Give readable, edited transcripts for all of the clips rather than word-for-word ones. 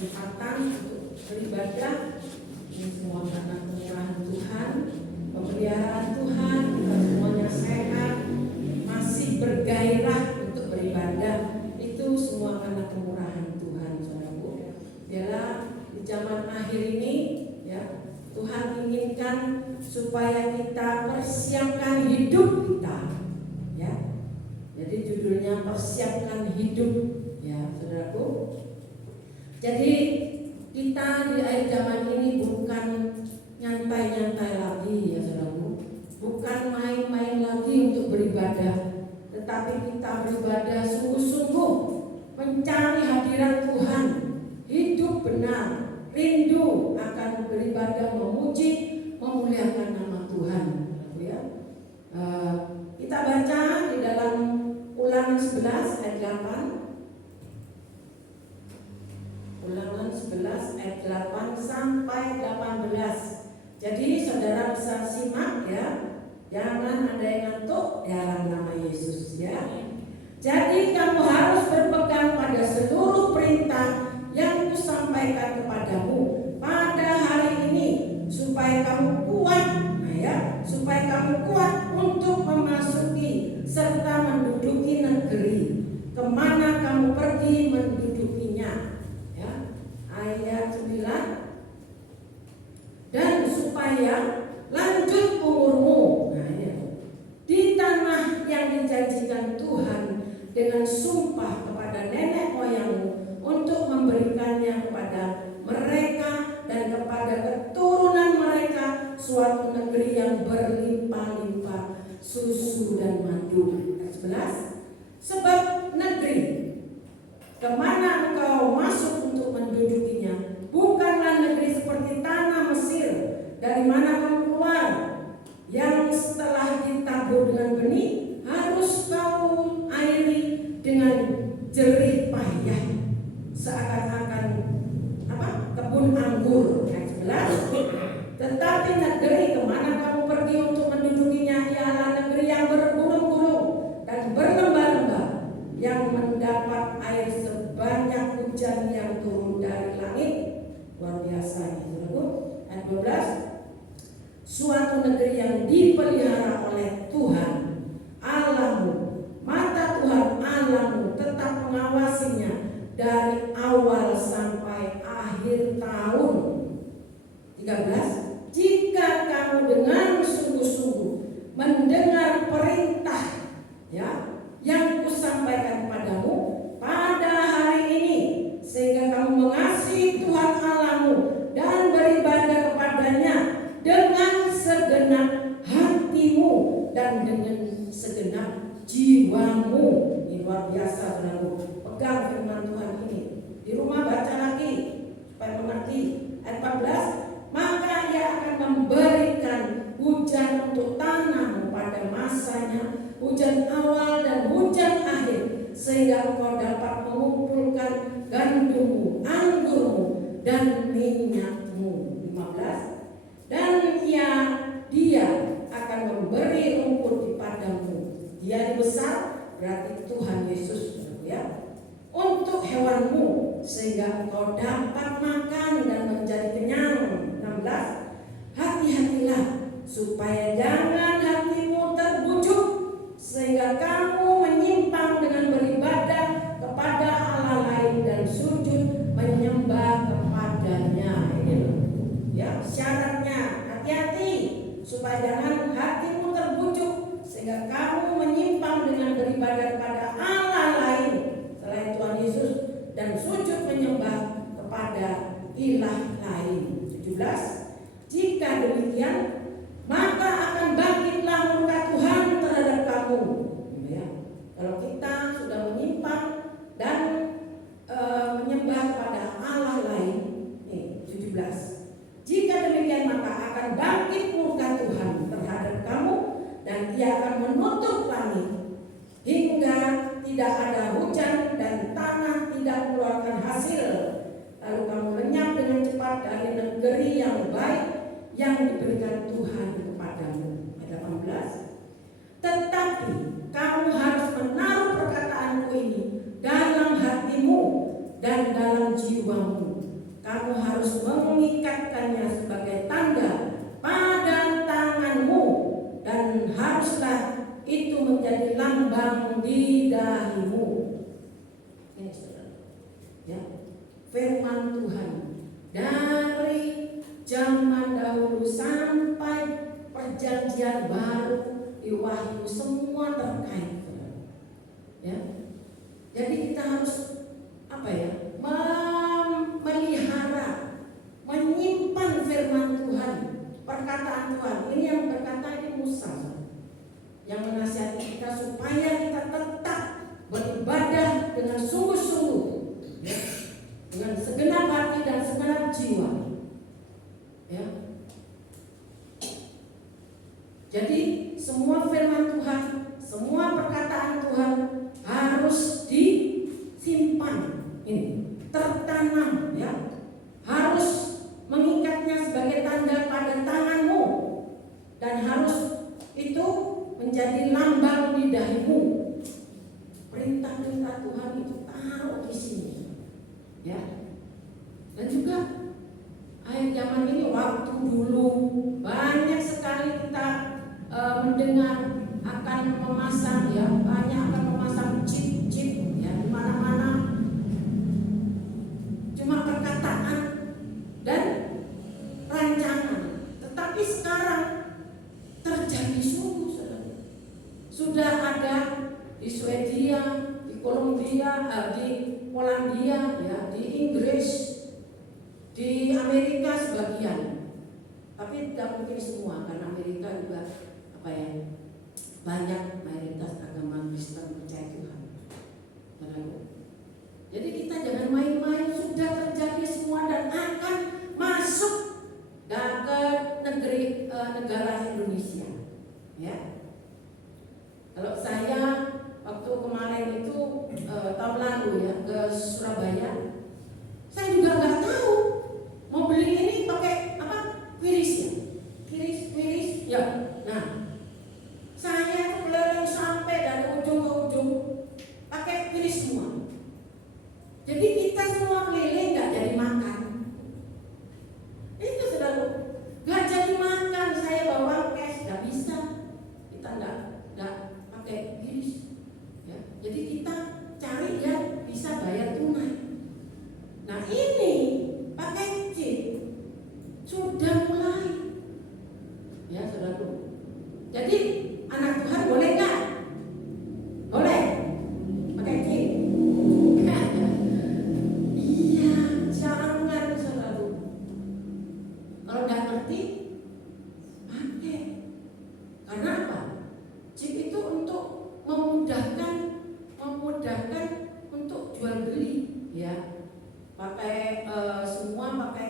kesempatan untuk beribadah. Ini semua karena kemurahan Tuhan, pemeliharaan Tuhan, kita semuanya sehat, masih bergairah untuk beribadah. Itu semua karena kemurahan Tuhan, saudaraku. Biarlah di zaman akhir ini, ya, Tuhan inginkan supaya kita persiapkan hidup kita, ya. Jadi judulnya persiapkan hidup, ya, saudaraku. Jadi kita di akhir zaman ini bukan nyantai-nyantai lagi, ya saudaraku. Bukan main-main lagi untuk beribadah, tetapi kita beribadah sungguh-sungguh, mencari hadirat Tuhan, hidup benar, rindu akan beribadah, memuji, memuliakan nama Tuhan, ya. Kita baca di dalam Ulangan 11 ayat 8. Ulangan 11 ayat 8 sampai 18. Jadi saudara bisa simak, ya. Jangan ada yang ngantuk dalam nama Yesus, ya. Jadi kamu harus berpegang pada seluruh perintah yang kusampaikan kepadamu pada hari ini, supaya kamu kuat, ya, supaya kamu kuat untuk memasuki serta menduduki negeri kemana kamu pergi mendudukinya, ya. Ayat 9. Dan supaya lanjut umurmu, nah, ya, di tanah yang dijanjikan Tuhan dengan sumpah kepada nenek moyangmu untuk memberikannya kepada mereka dan kepada keturunan mereka suatu negeri yang berlimpah-limpah susu dan madu. Ayat 11. Sebab negeri kemana engkau masuk untuk mendudukinya bukanlah negeri seperti tanah Mesir dari mana kamu keluar, yang setelah ditabur dengan benih harus kau airi dengan jerih payah, seakan-akan kebun anggur. Ayat 11. Tetapi negeri kemana kamu pergi untuk mendudukinya ialah negeri yang bergunung-gunung dan berlembah-lembah, yang mendapat air sebanyak hujan yang turun dari langit. Luar biasa, saudaraku. Ayat 12. Suatu negeri yang dipelihara oleh Tuhan Allahmu, mata Tuhan Allahmu tetap mengawasinya dari awal sampai akhir tahun. 13. Jika kamu dengan sungguh-sungguh mendengar perintah, ya, yang kusampaikan padamu pada hari ini, sehingga kamu mengasihi Tuhan Allahmu dan beribadah kepadanya dengan segenap hatimu dan dengan segenap jiwamu. Ini luar biasa, saudaraku. Pegang firman Tuhan ini. Di rumah baca lagi supaya mengerti. Ayat 14. Maka ia akan memberikan hujan untuk tanahmu pada masanya, hujan awal dan hujan akhir, sehingga engkau dapat mengumpulkan gandummu, anggurmu, dan minyakmu. 15. Dan dia akan memberi rumput di padangmu. Dia besar, berarti Tuhan Yesus, ya, untuk hewanmu, sehingga engkau dapat makan dan menjadi kenyang. 16. Hati-hatilah supaya jangan hatimu terbujuk, sehingga kamu menyimpang dengan beribadah kepada Allah lain dan sujud menyembah kepadanya. Ini loh, ya, syaratnya. Hati-hati supaya jangan hatimu terbujuk, sehingga kamu menyimpang dengan beribadah kepada Allah lain selain Tuhan Yesus dan sujud menyembah kepada ilah lain. 17. Jika demikian, maka akan bangkitlah murka Tuhan terhadap kamu, ya. Kalau kita sudah menyimpang dan menyembah kepada Allah lain. 17. Jika demikian, maka akan bangkit murka Tuhan terhadap kamu, dan ia akan menutup langit hingga tidak ada hujan dan tanah tidak mengeluarkan hasil. Lalu kamu lenyap dengan cepat dari negeri yang baik yang diberikan Tuhan kepadamu. Ayat 18. Tetapi kamu harus menaruh perkataanku ini dalam hatimu dan dalam jiwamu, mengikatkannya sebagai tanda pada tanganmu, dan haruslah itu menjadi lambang di dahimu. Ini saudara, ya, firman Tuhan dari zaman dahulu sampai perjanjian baru di Wahyu semua terkait, ya. Jadi kita harus melihara, menyimpan firman Tuhan, perkataan Tuhan. Ini yang berkata ini Musa, yang menasihati kita supaya kita tetap beribadah dengan sungguh-sungguh, ya, dengan segenap hati dan segenap jiwa, ya. Jadi semua firman Tuhan, semua perkataan Tuhan harus disimpan, ini tertanam, ya, harus mengikatnya sebagai tanda pada tanganmu, dan harus itu menjadi lambang di dahimu. Perintah-perintah Tuhan itu taruh di sini, ya. Dan juga akhir zaman ini, waktu dulu banyak sekali kita mendengar akan memasang, ya, banyak akan memasang chip-chip, ya, di mana-mana. Cuma perkataan dan rancangan, tetapi sekarang terjadi sungguh, saudara. Sudah ada di Swedia, di Kolombia, di Polandia, ya, di Inggris, di Amerika sebagian, tapi tidak mungkin semua, karena Amerika juga banyak mayoritas agama Kristen percaya Tuhan. Jadi kita jangan main-main, sudah terjadi semua dan akan masuk ke negara Indonesia, ya. Kalau saya waktu kemarin itu tahun lalu, ya, ke Surabaya, saya juga nggak tahu mau beli ini pakai apa, wiris, ya, wiris, ya. Nah, saya keliling sampai dari ujung ke ujung pakai wiris semua. Jadi kita semua keliling nggak jadi makan. Itu saudara, nggak jadi makan. Saya bawa cash nggak bisa. Kita nggak pakai wiris, ya. Jadi kita cari yang bisa bayar tunai. Nah, ini pakai chip sudah mulai, ya saudara. Jadi anak Tuhan boleh nggak? Boleh pakai chip? Iya, jangan saudara. Kalau nggak ngerti, pakai. Karena apa? Chip itu untuk memudahkan untuk jual beli, ya. Pakai semua pakai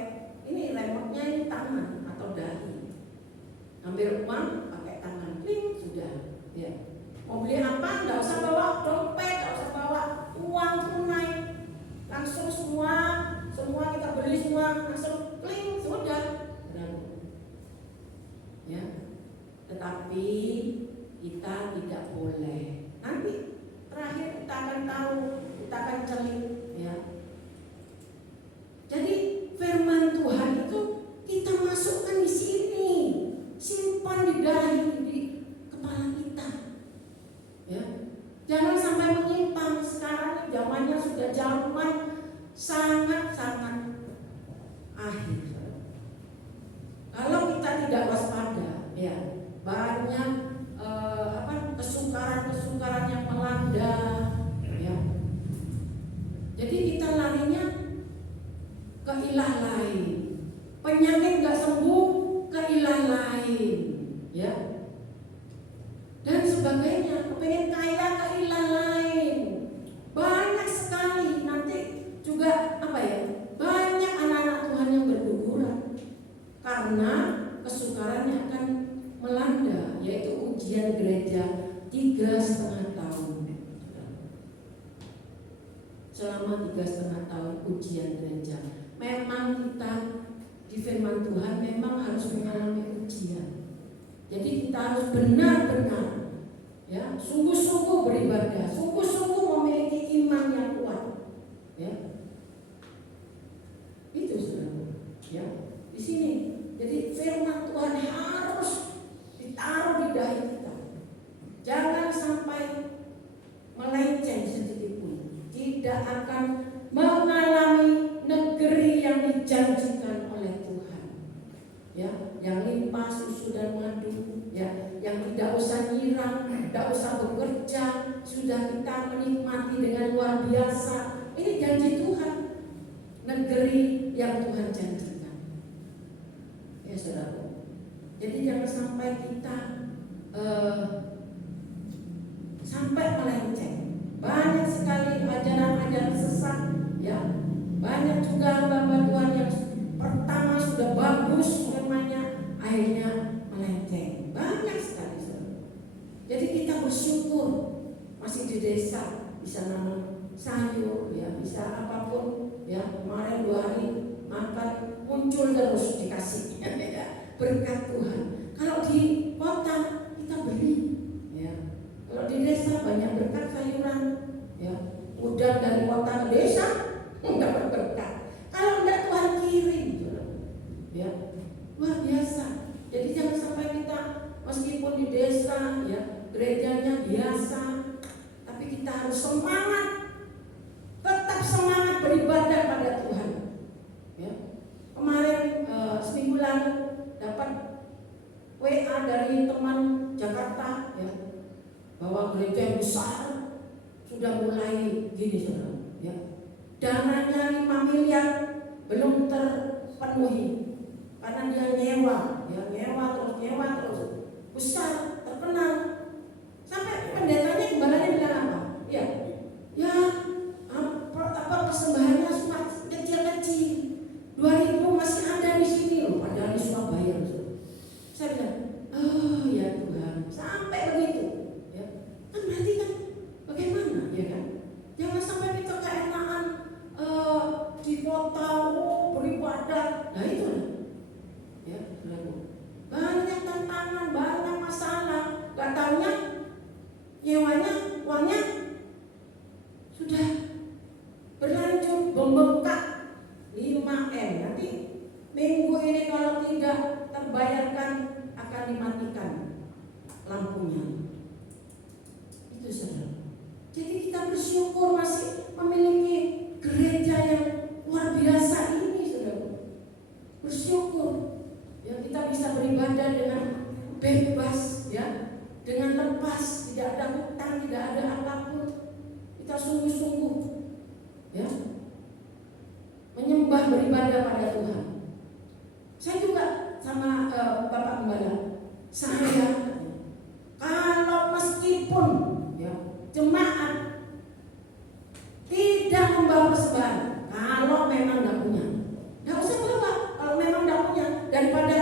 ini, remote-nya ini tangan atau dahi. Ambil uang pakai tangan, klik, sudah, ya. Mau beli apa nggak usah bawa dompet, nggak usah bawa uang tunai, langsung semua kita beli semua langsung klik, sudah, ya. Tetapi kita tidak boleh. Nanti terakhir kita akan tahu, kita akan cari, ya. Jadi firman Tuhan itu kita masukkan di sini, simpan di dahi, di kepala kita, ya. Jangan sampai menyimpang. Sekarang zamannya sudah zaman sangat-sangat akhir. Kalau kita tidak waspada, ya, banyak kesukaran yang melanda, ya. Jadi kita larinya ke ilah lain. Penyakit nggak sembuh, ke ilah lain, ya, dan sebagainya. Kepengen kaya, ke ilah lain. Banyak sekali. Nanti juga banyak anak-anak Tuhan yang berguguran karena kesukaran yang akan melanda, yaitu ujian gereja 3,5 tahun. Selama 3,5 tahun ujian gereja, memang kita di firman Tuhan memang harus mengalami ujian. Jadi kita harus benar-benar, ya, sungguh-sungguh beribadah, sungguh-sungguh memiliki iman yang kuat, ya. Itu saudara. Ya, di sini. Jadi firman Tuhan harus ditaruh di dahi kita. Jangan sampai melenceng sedikit pun. Tidak akan mengalami negeri yang dijanjikan oleh Tuhan. Ya, yang limpah susu dan madu, ya, yang tidak usah nyirang, tidak usah bekerja, sudah kita menikmati dengan luar biasa. Ini janji Tuhan. Negeri yang Tuhan janjikan. Ya saudara. Jadi jangan sampai kita sampai melenceng. Banyak sekali ajaran-ajaran sesat, ya. Banyak juga hamba Tuhan yang pertama sudah bagus firman-Nya, akhirnya melenceng. Banyak sekali saudara. Jadi kita bersyukur masih di desa bisa nanam sayur, ya, bisa apapun, ya. Kemarin 2 hari makan muncul terus dikasih, ya, berkat Tuhan. Kalau di kota kita beli, ya. Kalau di desa banyak berkat sayuran, ya. Udang dari kota ke desa dapat berkat. Kalau enggak Tuhan kirim, ya, luar biasa. Jadi jangan sampai kita meskipun di desa, ya, gerejanya biasa, tapi kita harus semangat, tetap semangat beribadah pada Tuhan. Ya. Kemarin seminggu lalu dapat WA dari teman Jakarta, ya, bahwa gereja yang besar sudah mulai gini saudara, ya. Dananya 5 miliar belum terpenuhi karena dia nyewa, ya, nyewa terus besar, terkenal. Sampai pendetanya kembarannya bilang apa? Ya, ya, apa persembahannya cuma kecil-kecil, 2.000 masih ada di sini loh, padahal di Surabaya. Saya bilang, oh ya Tuhan, sampai begitu, ya. Kan berarti kan bagaimana, ya kan? Jangan sampai kita keenaan di kota, beribadah, nah itu, ya, banyak tantangan, banyak masalah, gak taunya nyewanya, uangnya sudah berlanjut membengkak 5M. Nanti minggu ini kalau tidak terbayarkan akan dimatikan lampunya. Itu saudara. Jadi kita bersyukur masih memiliki gereja yang luar biasa ini saudara. Bersyukur ya, kita bisa beribadah dengan bebas, ya, dengan lepas, tidak ada hutang, tidak ada apapun. Kita sungguh-sungguh, ya, menyembah, beribadah pada Tuhan. Saya juga sama Bapak Gembala, saya kalau meskipun, ya, jemaat tidak membawa persembahan, kalau memang tidak punya, tidak usah bawa. Kalau memang tidak punya, daripada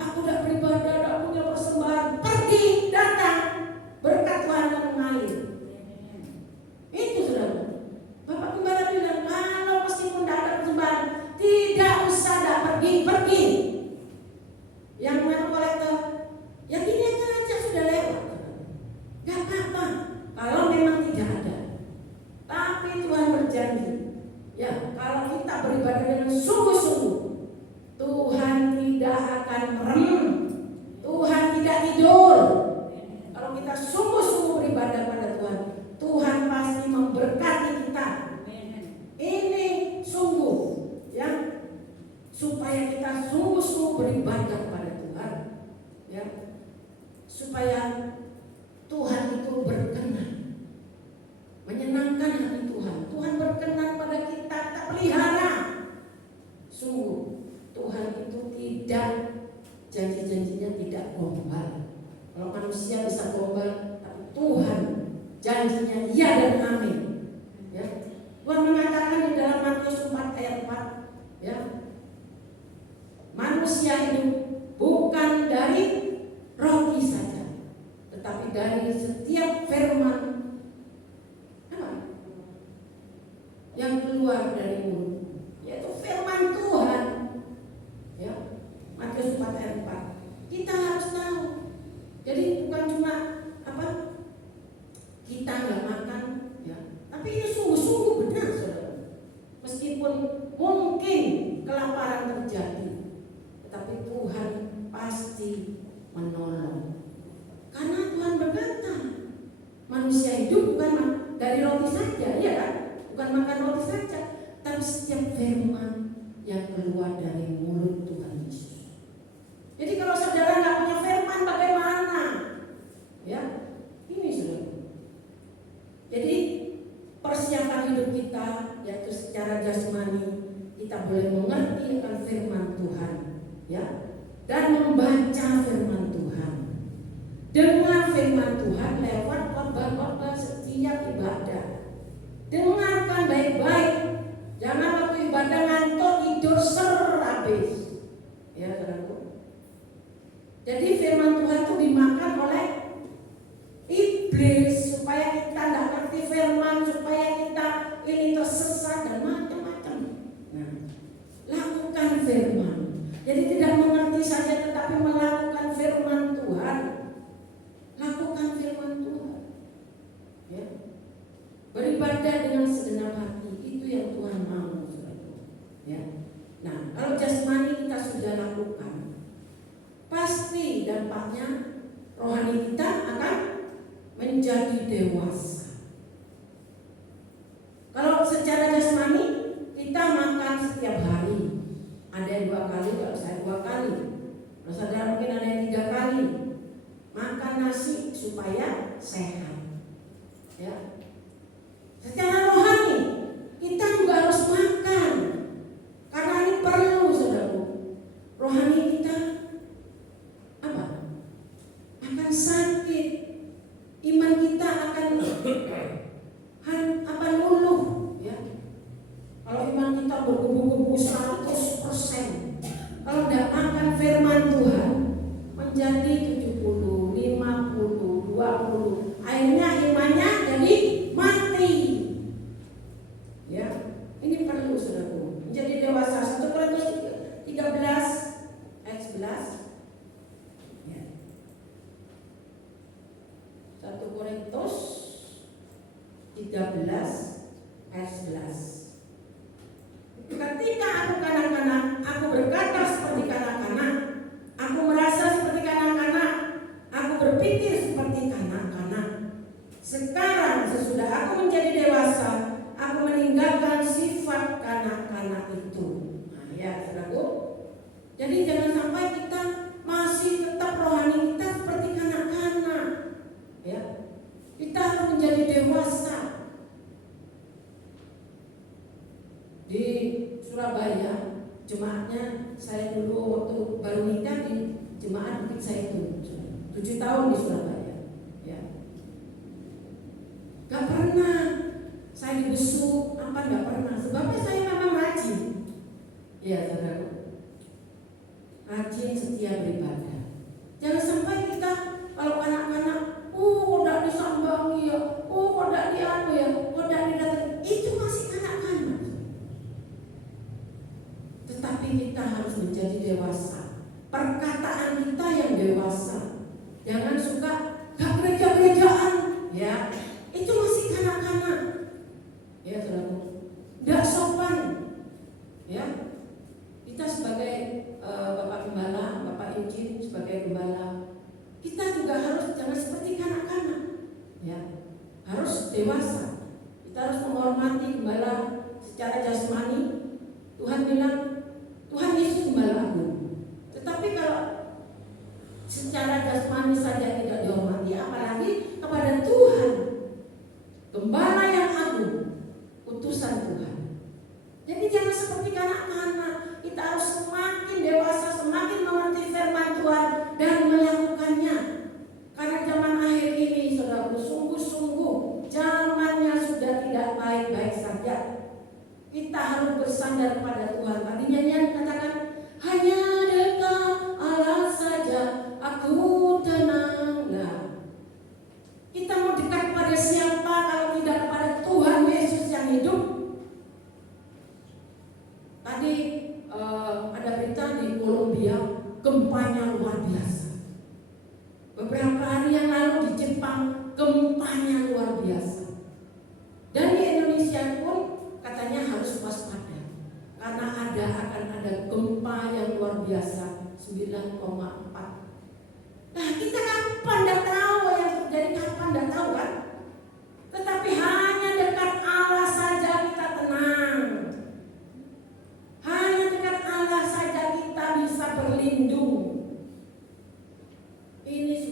aku tidak beribadah, tidak punya persembahan, pergi, datang, berkat Tuhan yang mengalir. Itu saudara. Bapak Gembala bilang, kalau meskipun tidak ada persembahan, tidak usah, tidak pergi. Yang mana kolektor, ya gini aja sudah lewat. Gak apa-apa kalau memang tidak ada. Tapi Tuhan berjanji, ya, kalau kita beribadah dengan sungguh-sungguh, Tuhan tidak akan merem, Tuhan tidak tidur. Kalau kita sungguh-sungguh beribadah pada Tuhan, Tuhan pasti memberkati kita. Ini sungguh, ya, supaya kita sungguh-sungguh beribadah pada Tuhan, ya, supaya Tuhan itu berkenan, menyenangkan hati Tuhan. Tuhan berkenan pada kita, kita pelihara. Sungguh Tuhan itu tidak, janji-janjinya tidak gombal. Kalau manusia bisa gombal, tapi Tuhan janjinya iya dan amin. Ya. Tuhan mengatakan di dalam Matius 4 ayat 4, ya, manusia hidup bukan dari roti saja, tetapi dari setiap firman yang keluar dari mulut, yaitu firman Tuhan. Ya, Matius 4 ayat 4. Kita harus tahu. Jadi bukan cuma kita nggak makan, ya, tapi ini sungguh-sungguh benar saudara. Meskipun mungkin kelaparan terjadi, manusia hidup bukan dari roti saja, ya kan? Bukan makan roti saja, tapi setiap firman yang keluar dari mulut Tuhan Yesus. Jadi kalau saudara nggak punya firman, bagaimana? Ya, ini saudara. Jadi persiapan hidup kita, yaitu secara jasmani, kita boleh mengerti akan firman Tuhan, ya, dan membaca firman Tuhan. Dengar firman Tuhan lewat khotbah-khotbah setiap ibadah. Dengarkan baik-baik. Jangan waktu ibadah ngantuk tidur habis. Ya, saudaraku. Jadi firman Tuhan itu dimakan oleh iblis supaya kita tidak ngerti firman, supaya kita ini tersesat dan macam-macam. Nah, lakukan firman. Jadi tidak mengerti saja, tetapi melakukan firman Tuhan. Lakukan firman Tuhan. Ya. Beribadah dengan segenap hati, itu yang Tuhan mau, saudara. Ya. Nah, kalau jasmani kita sudah lakukan, pasti dampaknya rohani kita akan menjadi dewasa. Kalau secara jasmani kita makan setiap hari, ada yang 2 kali, kalau saya 2 kali, kalau saudara mungkin ada yang 3 kali. Makan nasi supaya sehat. Ya. Secara rohani kita juga harus makan, karena ini perlu, saudaraku. Rohani kita apa? Akan sakit. Iman kita akan luluh, ya. Kalau iman kita berkubu-kubu 100%, kalau tidak makan firman Tuhan menjadi 70, 50, 20, akhirnya imannya jadi mati. Ya, ini perlu, saudaraku, menjadi dewasa. 1 Korintus 13 ayat 11. Ya. 1 Korintus 13 ayat 11. Ketika aku kanak-kanak, aku berkata seperti kanak-kanak, aku merasa seperti kanak-kanak, aku berpikir seperti kanak-kanak. Sekarang sesudah aku menjadi dewasa, aku meninggalkan sifat kanak-kanak itu. Nah, ya, saudaraku. Jadi jangan sampai kita masih tetap rohani kita seperti kanak-kanak. Ya. Kita harus menjadi dewasa. Di Surabaya, jemaatnya saya dulu waktu baru nikah di jemaat Bukit Zaitun, 7 tahun di Surabaya. Ya. Gak pernah saya dibesuk, gak pernah. Sebabnya saya memang rajin. Ya, saudara. Rajin setia beribadah. Jangan sampai kita kalau anak-anak, udah disambangi ya, udah dianu ya, udah didatang, itu masih anak-anak. Tetapi kita harus menjadi dewasa. Perkataan kita yang dewasa. Jangan suka gak gereja-gerejaan, ya. Itu masih kanak-kanak. Ya, saudara. Gak sopan. Ya. Kita sebagai Bapak Gembala, Bapak Injil sebagai gembala, kita juga harus jangan seperti kanak-kanak. Ya. Harus dewasa. Kita harus menghormati gembala secara jasmani. Tuhan bilang Tuhan Yesus gembala agung. Tetapi kalau secara jasmani saja tidak dihormati, apalagi kepada Tuhan, gembala yang agung, utusan Tuhan. Jadi jangan seperti kanak-kanak. Kita harus semakin dewasa, semakin mengerti firman Tuhan dan melakukannya. Karena zaman akhir ini, saudaraku, sungguh-sungguh zamannya sudah tidak baik-baik saja. Kita harus bersandar pada Tuhan. Tadi nyanyian katakan, hanya dekat Allah saja aku tenanglah. Kita mau dekat pada siapa kalau tidak kepada Tuhan Yesus yang hidup? Tadi ada berita di Kolombia, gempanya luar biasa. Beberapa hari yang lalu di Jepang, gempanya luar biasa. Dan di Indonesia pun katanya harus waspada karena akan ada gempa yang luar biasa 9,4. Nah, kita kapan tidak tahu yang terjadi, kapan tidak tahu kan?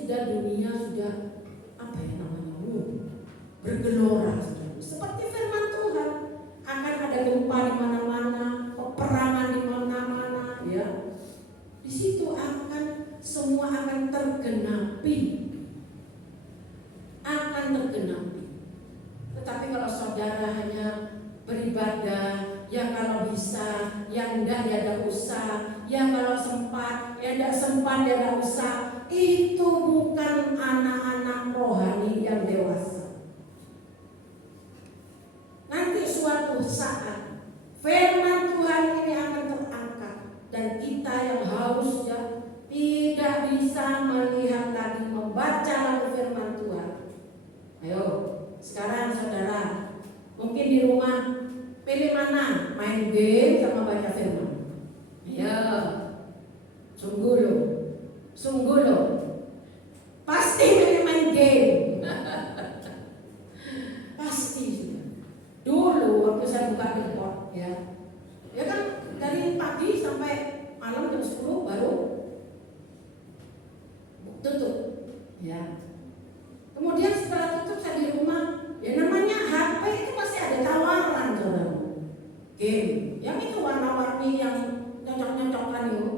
sudah dunia sudah bergelora, seperti firman Tuhan, akan ada gempa di mana-mana, peperangan di mana-mana, ya. Di situ semua akan tergenapi. Tetapi kalau saudara hanya beribadah, ya kalau bisa, yang enggak ya enggak usah, ya kalau sempat, ya enggak sempat, ya enggak usah, itu bukan anak-anak rohani yang dewasa. Nanti suatu saat firman Tuhan ini akan terangkat dan kita yang hausnya tidak bisa melihat lagi, membaca lagi firman Tuhan. Ayo, sekarang saudara, mungkin di rumah pilih mana? Main game sama baca firman? Ya, sungguh loh. Pasti pilih main game. Pasti sudah. Dulu waktu saya buka depot, ya kan dari pagi sampai malam jam 10 baru tutup, ya. Kemudian setelah tutup saya di rumah, ya namanya HP itu pasti ada tawaran, saudara. Game, yang itu warna-warni yang cocok-cocokan itu.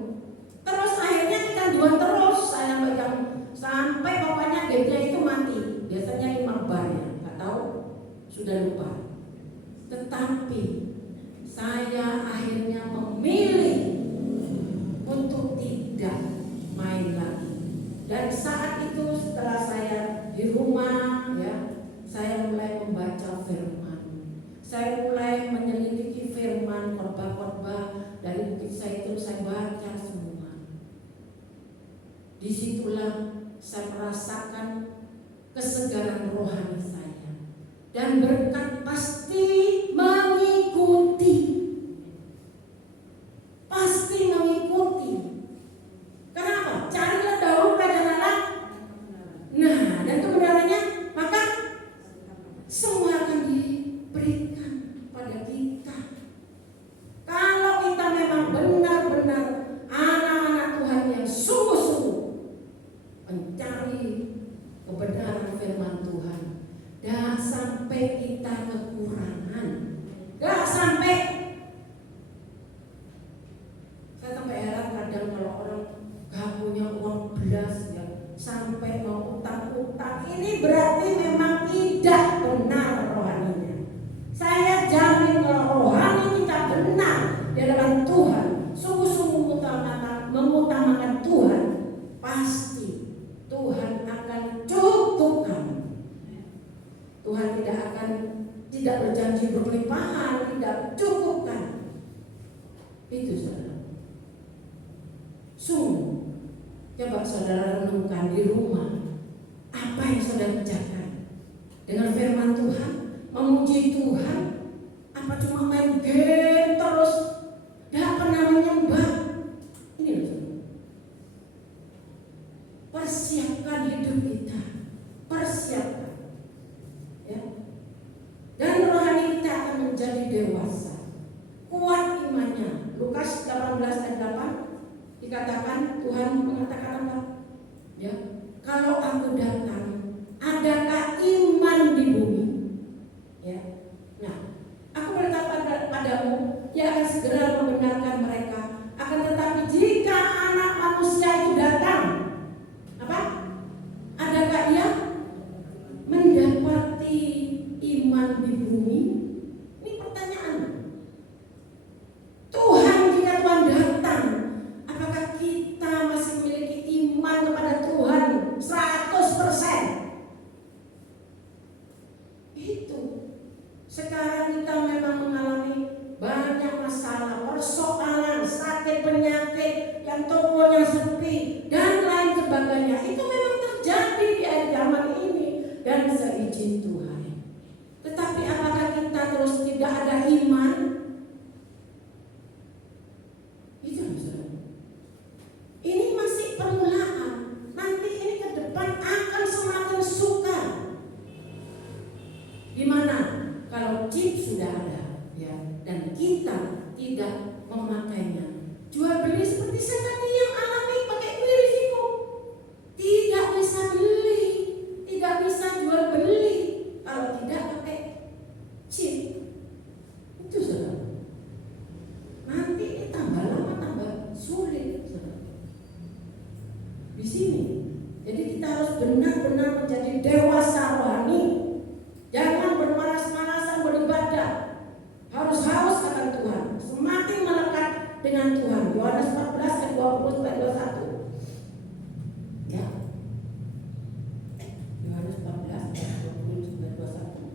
Terus akhirnya kecanduan terus, saya pegang sampai pokoknya gamenya itu mati. Biasanya 5 bar ya, nggak tahu, sudah lupa. Tetapi saya akhirnya memilih untuk tidak main lagi. Dan saat itu setelah saya di rumah, ya, saya mulai membaca firman. Saya mulai menyelidiki firman, khotbah-khotbah dari bukit saya itu saya baca semua. Disitulah saya merasakan kesegaran rohani saya dan berkat pasti mengikuti. Kenapa? Carilah dahulu kerajaan Allah. Nah, dan kebenarannya, maka semua akan diberikan pada kita. Kalau kita memang benar-benar anak-anak Tuhan yang sungguh-sungguh mencari kebenaran firman Tuhan, dan sampai kita kekurangan, gak sampai. Saya sampai heran kadang kalau orang gak punya uang belas, ya, sampai mau utang-utang, ini berarti memang tidak benar rohaninya. Saya jamin kalau rohani kita benar di dalam Tuhan, sungguh-sungguh mengutamakan Tuhan, pasti Tuhan akan cukupkan. Tuhan tidak berjanji berlimpahan, tidak cukupkan. Itu saudara. Sungguh, coba saudara renungkan di rumah, apa yang saudara kerjakan dengan firman Tuhan, memuji Tuhan, apa cuma main game terus, tidak pernah menyembah? Ini loh, persiapkan hidup kita, persiapkan, ya. Dan rohani kita akan menjadi dewasa, kuat imannya. Lukas 18 ayat 8 dikatakan, Tuhan mengatakan apa? Ya, kalau aku datang, adakah iman di bumi? Ya. Nah, aku berkata padamu, ia akan segera membenarkan mereka. Akan tetapi jika anak manusia itu datang, apa? Adakah ia mendapati iman di bumi? Ini pertanyaan. Tuhan, jika Tuhan datang, apakah kita masih memiliki iman kepada Tuhan 100%? Itu. Sekarang kita memang mengalami banyak masalah, persoalan, sakit, penyakit, yang tokonya sepi, dan lain sebagainya. Itu memang terjadi di akhir zaman ini dan seizin Tuhan. Tetapi apakah kita terus tidak ada iman? Ini masih permulaan. Nanti ini ke depan akan semakin sukar. Gimana kalau chip sudah ada, ya, dan kita tidak memakainya? Jual beli seperti saya tadi yang alami pakai risiko, tidak bisa benar-benar menjadi dewasa rohani. Jangan bermalas-malasan beribadah. Harus haus akan Tuhan, semakin melekat dengan Tuhan. Yohanes 14 ayat 20 sampai 21. Ya. Yohanes 14 ayat 20 sampai 21.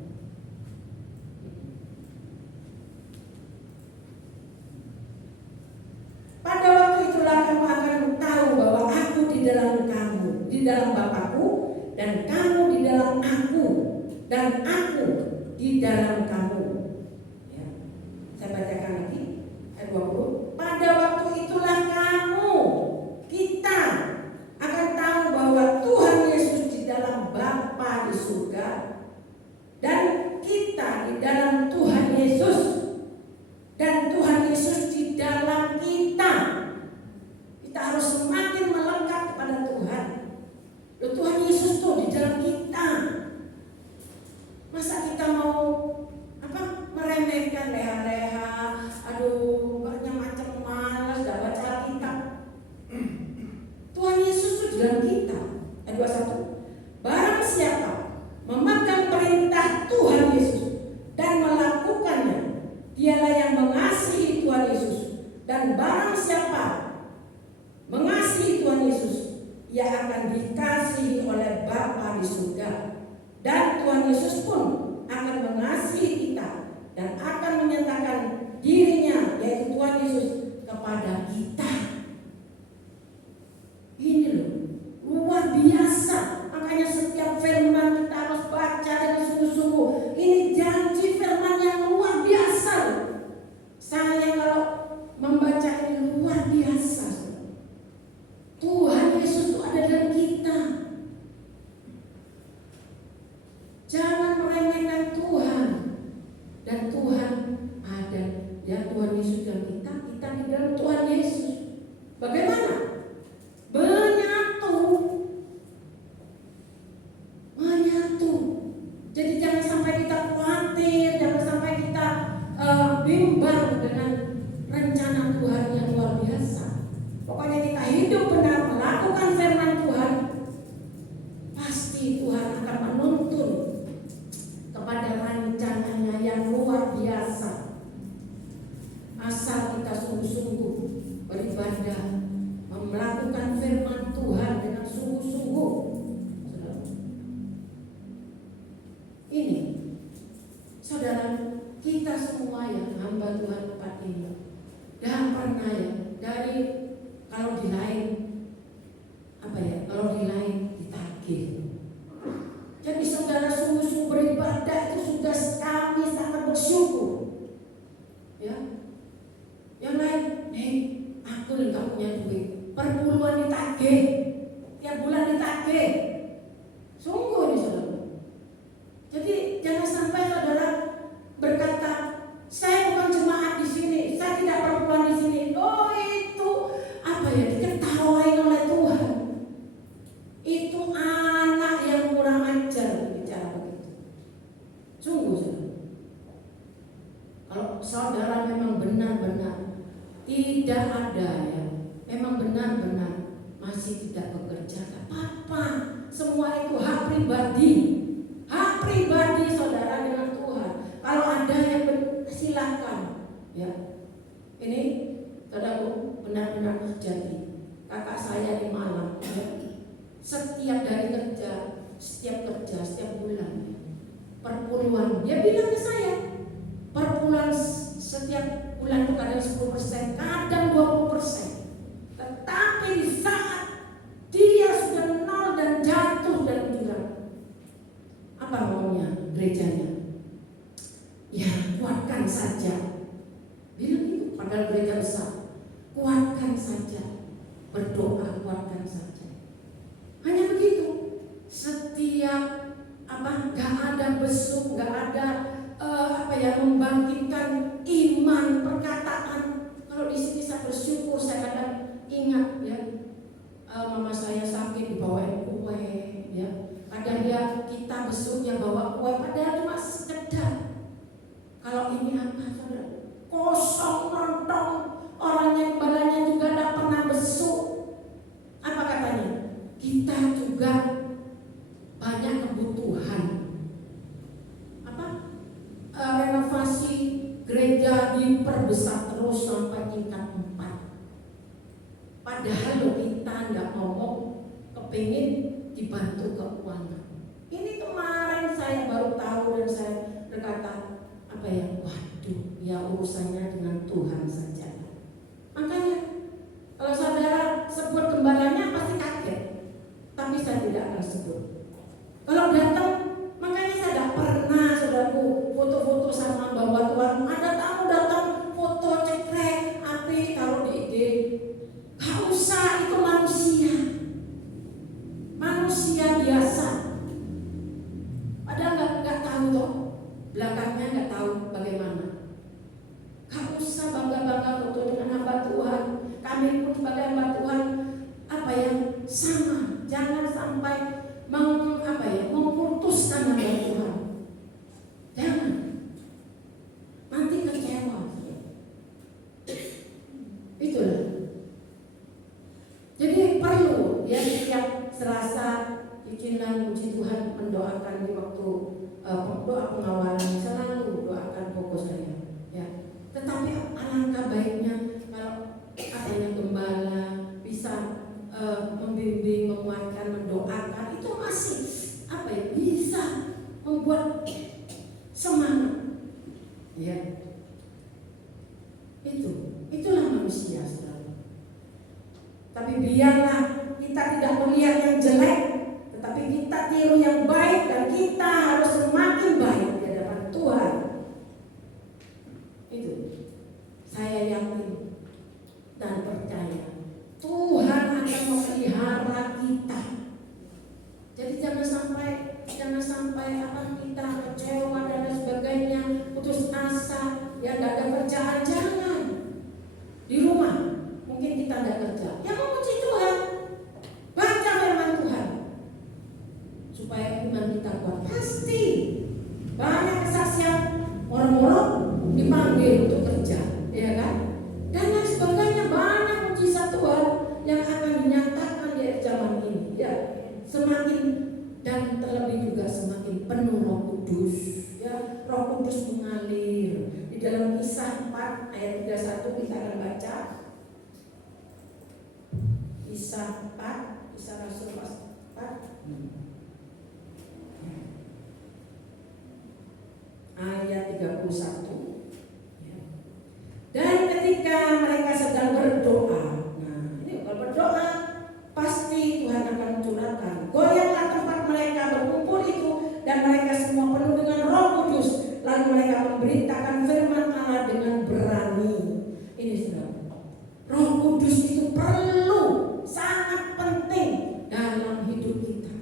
Pada waktu itulah kamu akan tahu bahwa aku di dalam kamu, di dalam Bapakku, dan kamu di dalam aku, dan aku di dalam kamu. Ya. Saya bacakan lagi ayat 20. Pada waktu itulah kamu, kita akan tahu bahwa Tuhan Yesus di dalam Bapa di surga, dan kita di dalam Tuhan Yesus, dan Tuhan Yesus di dalam kita. Kita harus semakin melekat kepada Tuhan. Loh, Tuhan Yesus tuh di dalam kita. Masa kita mau meremehkan leha-leha, aduh banyak macam malas, gak baca Alkitab. Tuhan Yesus tuh di dalam kita. Ayat 21. Barang siapa memegang perintah Tuhan Yesus dan melakukannya, dialah yang mengasihi Tuhan Yesus. Dan barang siapa mengasihi Tuhan Yesus, ia akan dikasihi oleh Bapa di surga. Dan Tuhan Yesus pun akan mengasihi kita dan akan menyatakan dirinya, yaitu Tuhan Yesus, kepada kita. Ini loh, luar biasa. Makanya setiap firman kita harus baca dengan sungguh-sungguh. Ini janji firman yang luar biasa loh. Saya kalau membaca ini luar biasa. Tuhan Yesus itu ada dalam kita. Jangan meremehkan Tuhan. Dan Tuhan ada, ya Tuhan Yesus dalam kita, kita di dalam Tuhan Yesus. Bagaimana? Menyatu. Jadi jangan sampai kita khawatir, jangan sampai kita bimbang dengan rencana Tuhan yang luar biasa. Pokoknya kita hidup benar, melakukan firman Tuhan, pasti Tuhan akan menuntun kepada rencananya yang luar biasa. Asal kita sungguh-sungguh beribadah, melakukan firman Tuhan dengan sungguh-sungguh. Ini, saudara, kita semua yang hamba Tuhan tempat ini, dan pernah ya, dari kalau di lain ditagih. Jadi saudara sungguh-sungguh beribadah itu sudah kami sangat bersyukur. Ya, yang lain, aku nggak punya duit, perpuluhan ditagih, tiap bulan ditagih. Sungguh ini saudara. Jadi jangan sampai saudara berkata, saya bukan jemaat di sini, saya tidak perpuluhan di sini. Oh itu diketawain oleh Tuhan. Itu anak yang kurang ajar bicara begitu. Sungguh saudara. Kalau saudara memang benar-benar tidak ada ya, memang benar-benar masih tidak bekerja, gak apa-apa. Semua itu hak pribadi. Hak pribadi saudara dengan Tuhan. Kalau ada yang silakan. Ya, ini saudaraku benar-benar terjadi. Kakak saya di Malang, ya, setiap kerja, setiap bulan, ya, perpuluhan. Dia bilang ke saya, perpuluhan setiap bulan itu kadang 10%, kadang 20%. Tetapi di saat dia sudah nol dan jatuh dan jurang, apa maunya gerejanya? Ya kuatkan saja. Bilang itu padahal gereja besar. Kuatkan saja. Berdoa kuatkan saja. Hanya begitu. Setiap gak ada besuk, gak ada membangkitkan iman, perkataan. Kalau di sini saya bersyukur, saya kadang ingat ya, mama saya sakit dibawain kue, ya. Kadang kita besuknya bawa kue, padahal cuma sekedar. Kalau ini saudara? Kosong rontong, orangnya badannya juga tidak pernah besuk. Apa katanya? Kita juga kepingin dibantu keuangan. Ini kemarin saya baru tahu dan saya berkata, waduh, ya urusannya dengan Tuhan saja. Makanya kalau saudara sebut gembalanya pasti kaget, tapi saya tidak akan sebut. Kalau datang, makanya saya tidak pernah, saudaraku, foto-foto sama bawa Tuhan. Ada tamu datang, foto cekrek, api taruh di IG. Gak usah, itu manusia biasa. Padahal nggak tahu toh, belakangnya nggak tahu bagaimana. Gak usah bangga-bangga foto dengan hamba Tuhan. Kami pun sebagai hamba Tuhan yang sama. Jangan sampai memutuskan hamba Tuhan. Jangan. Nanti kecewa. Itulah. Jadi perlu ya setiap Selasa Cicilan puji Tuhan mendoakan di waktu doa pengawalan, selalu doakan pokok saya. Ya. Tetapi alangkah baiknya kalau gembala bisa membimbing, menguatkan, mendoakan, itu masih bisa membuat semangat. Ya. Itulah manusia selalu. Tapi biarlah kita tidak melihat yang jelek, tetapi kita tiru yang baik, dan kita harus semakin baik di hadapan Tuhan. Itu saya yakin dan percaya Tuhan akan memelihara kita. Jadi jangan sampai kita kecewa dan sebagainya, putus asa, ya tidak ada kerjaan. Jangan. Di rumah mungkin kita tidak kerja, ya memuji Tuhan, baca firman Tuhan supaya iman kita kuat. Pasti banyak kesaksian orang-orang dipanggil untuk kerja, ya kan? Dan lain sebagainya, banyak mujizat Tuhan yang akan dinyatakan di zaman ini. Ya, semakin dan terlebih juga semakin penuh Roh Kudus. Ya, Roh Kudus mengalir. Di dalam Kisah 4 ayat 31 kita akan baca. Kisah Rasul 4 ayat 31. Dan ketika mereka sedang berdoa, ini kalau berdoa pasti Tuhan akan curahkan. Goyanglah tempat mereka berkumpul itu, dan mereka semua penuh dengan Roh Kudus. Lalu mereka memberitakan firman Allah dengan berani. Ini saudara, Roh Kudus itu perlu, sangat penting dalam hidup kita.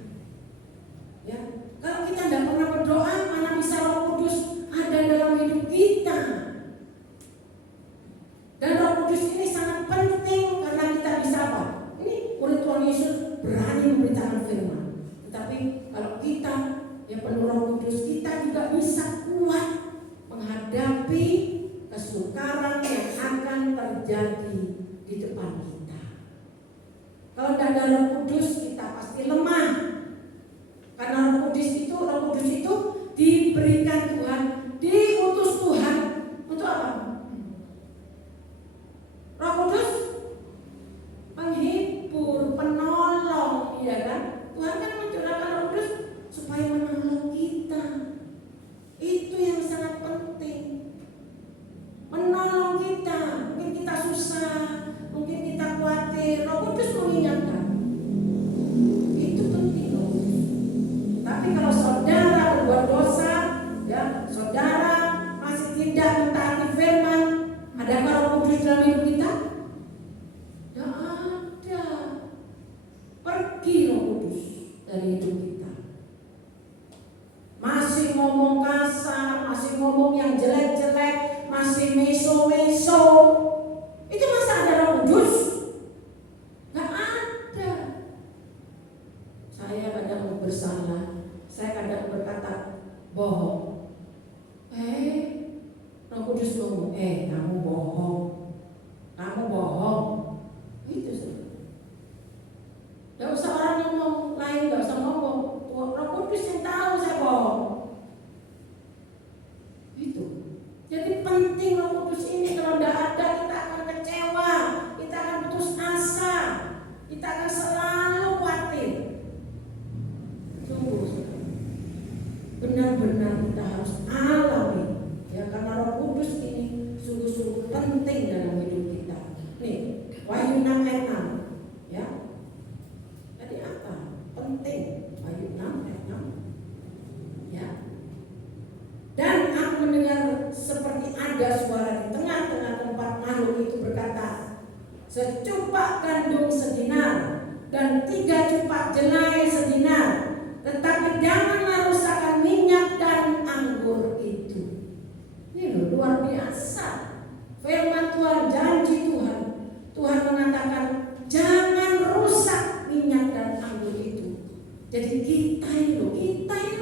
Ya, kalau kita tidak pernah berdoa, mana bisa Roh Kudus ada dalam hidup kita? Dan Roh Kudus ini sangat penting karena kita bisa apa? Ini murid Tuhan Yesus berani memberitakan firman. Tetapi kalau kita yang penuh Roh Kudus, kita juga bisa kuat menghadapi kesukaran yang akan terjadi di depan kita. Kalau tidak ada Roh Kudus, kita pasti lemah. Karena Roh Kudus itu diberikan Tuhan, diutus Tuhan untuk apa? Roh Kudus penghibur, penolong, ya kan? Tuhan kan mencurahkan Roh Kudus supaya menolong kita. Itu yang sangat penting. Menolong kita. Mungkin kita susah, mungkin kita khawatir, Roh Kudus mengingatkan. Itu penting Roh Kudus. Tapi kalau saudara berbuat dosa, ya, saudara masih tidak mentaati firman, adakah Roh Kudus dalam hidup kita? Tidak ada. Pergi Roh Kudus dari hidup kita. Masih ngomong kasar, masih ngomong yang jelek-jelek, masih meso-meso, itu masa ada Roh Kudus? Tidak ada. Saya kadang bersalah, saya kadang berkata bohong. Roh Kudus ngomong, kamu bohong, kamu bohong. Itu saja. Tidak usah orang ngomong lain, tidak usah ngomong. Roh Kudus yang tahu saya bohong. Itu. Jadi penting Roh Kudus ini. Kalau tidak ada, kita akan kecewa, kita akan putus asa, kita akan selalu khawatir. benar-benar kita harus alami, ya, karena Roh Kudus ini sungguh-sungguh penting dalam hidup kita. Nih, Wahyu 6 ayat 6, ya. Jadi apa? Penting. Wahyu 6 ayat 6, ya. Dan aku mendengar seperti ada suara di tengah-tengah tempat makhluk itu berkata, secupak gandum sedinar dan 3 cupak jelai sedinar, tetapi janganlah rusakkan minyak dan anggur itu. Ini loh, luar biasa. Firman Tuhan, janji Tuhan. Tuhan mengatakan jangan rusak minyak dan anggur itu. Jadi kita ini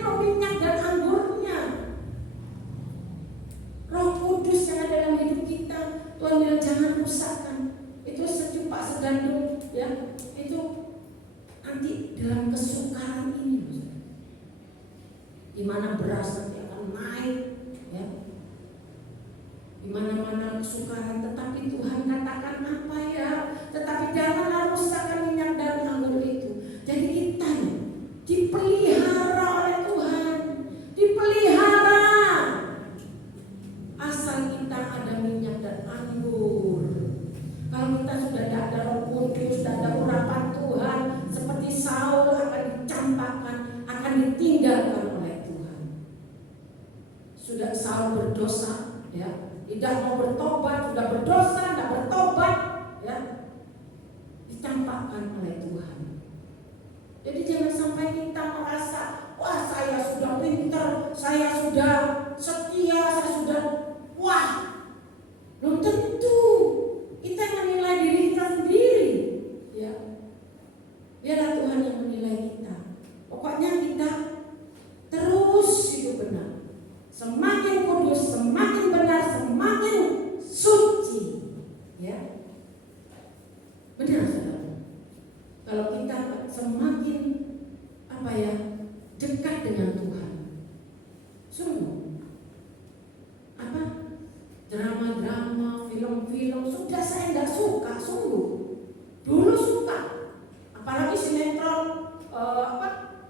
loh minyak dan anggurnya. Roh Kudus yang ada dalam hidup kita, Tuhan bilang jangan rusakkan. Itu secupak segandum, ya, itu nanti dalam kesukaran ini, di mana beras nanti akan naik, ya, di mana-mana kesukaran. Tetapi Tuhan katakan apa, ya? Tetapi janganlah rusakkan minyak dan anggur itu. Jadi kita dipelihara oleh Tuhan, dipelihara. Asal kita ada minyak dan anggur. Kalau kita sudah tidak ada Roh Kudus, tidak ada urapan Tuhan, seperti Saul akan dicampakkan, akan ditinggalkan oleh Tuhan. Sudah Saul berdosa, ya, tidak mau bertobat, sudah berdosa, tidak bertobat, ya, dicampakkan oleh Tuhan. Jadi jangan sampai kita merasa, wah saya sudah pintar, saya sudah setia, saya sudah, wah, belum tentu. Kita yang menilai diri kita sendiri, ya. Biarlah Tuhan yang menilai kita. Pokoknya kita terus hidup benar. Semakin kudus, semakin benar, semakin suci, ya. Benar, saudara. Kalau kita semakin dekat dengan Tuhan, sungguh drama-drama, film-film sudah saya nggak suka, sungguh. Dulu suka, apalagi sinetron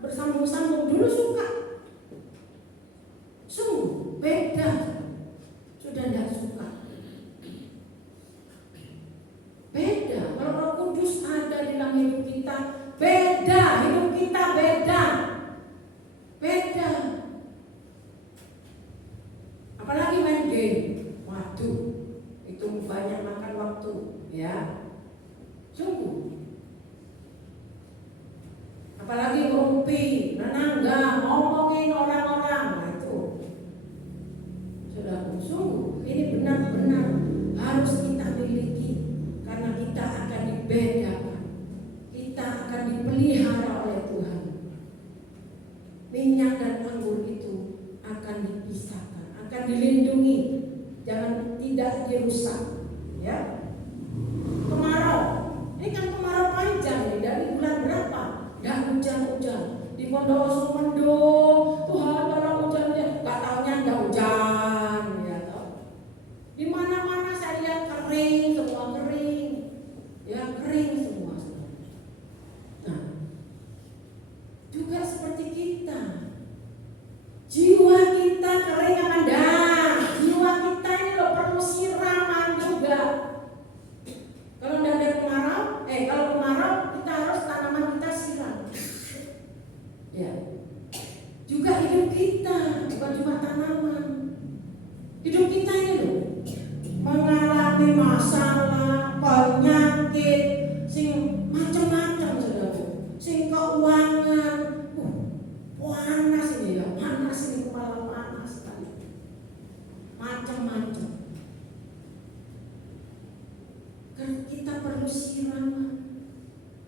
bersambung-sambung, dulu suka. Sungguh beda, sudah nggak suka. Beda, kalau Roh Kudus ada di dalam hidup kita, beda, hidup kita beda. Apalagi main game. Waduh, itu banyak makan waktu, ya. Sungguh. Apalagi ngumpi, nenangga, ngomongin orang-orang, nah itu. Saudara, sungguh ini benar-benar harus kita miliki, karena kita akan dibedakan, kita akan dipelihara oleh Tuhan. Minyak dan anggur itu akan dipisahkan, akan dilindungi. Jangan tidak dirusak, ya. Kemarau, ini kan kemarau panjang nih, dari bulan berapa? Dan hujan-hujan di Bondowoso mendung, Tuhan tolong hujannya, nggak taunya ada hujan, ya toh. Di mana-mana saya lihat kering, semua kering, ya kering semua. Nah, juga seperti kita, jiwa kita kering apa enggak? Jiwa kita ini loh perlu siraman juga. Kalau tidak ada kemarau, kalau kemarau kita harus tanaman kita siram. Ya. Juga hidup kita, bukan cuma tanaman. Hidup kita ini loh mengalami masalah, penyakit, sing macam-macam saudara. Sing keuangan, panas ini ya, panas ini, kepala panas sekali. Macam-macam. Karena kita perlu siraman,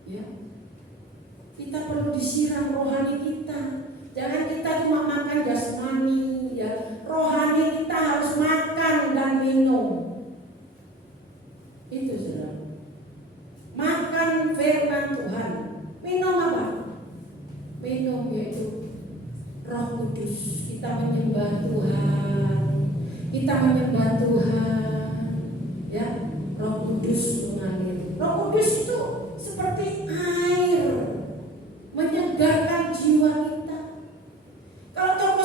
ya. Kita perlu disiram rohani kita. Jangan kita cuma makan jasmani, ya. Rohani kita harus makan dan minum. Itu saudara. Makan firman Tuhan. Minum apa? Minum yaitu Roh Kudus. Kita menyembah Tuhan. Kita menyembah Tuhan, ya. Roh Kudus mengalir. Roh Kudus itu seperti air, menyegarkan jiwa kita. Kalau toko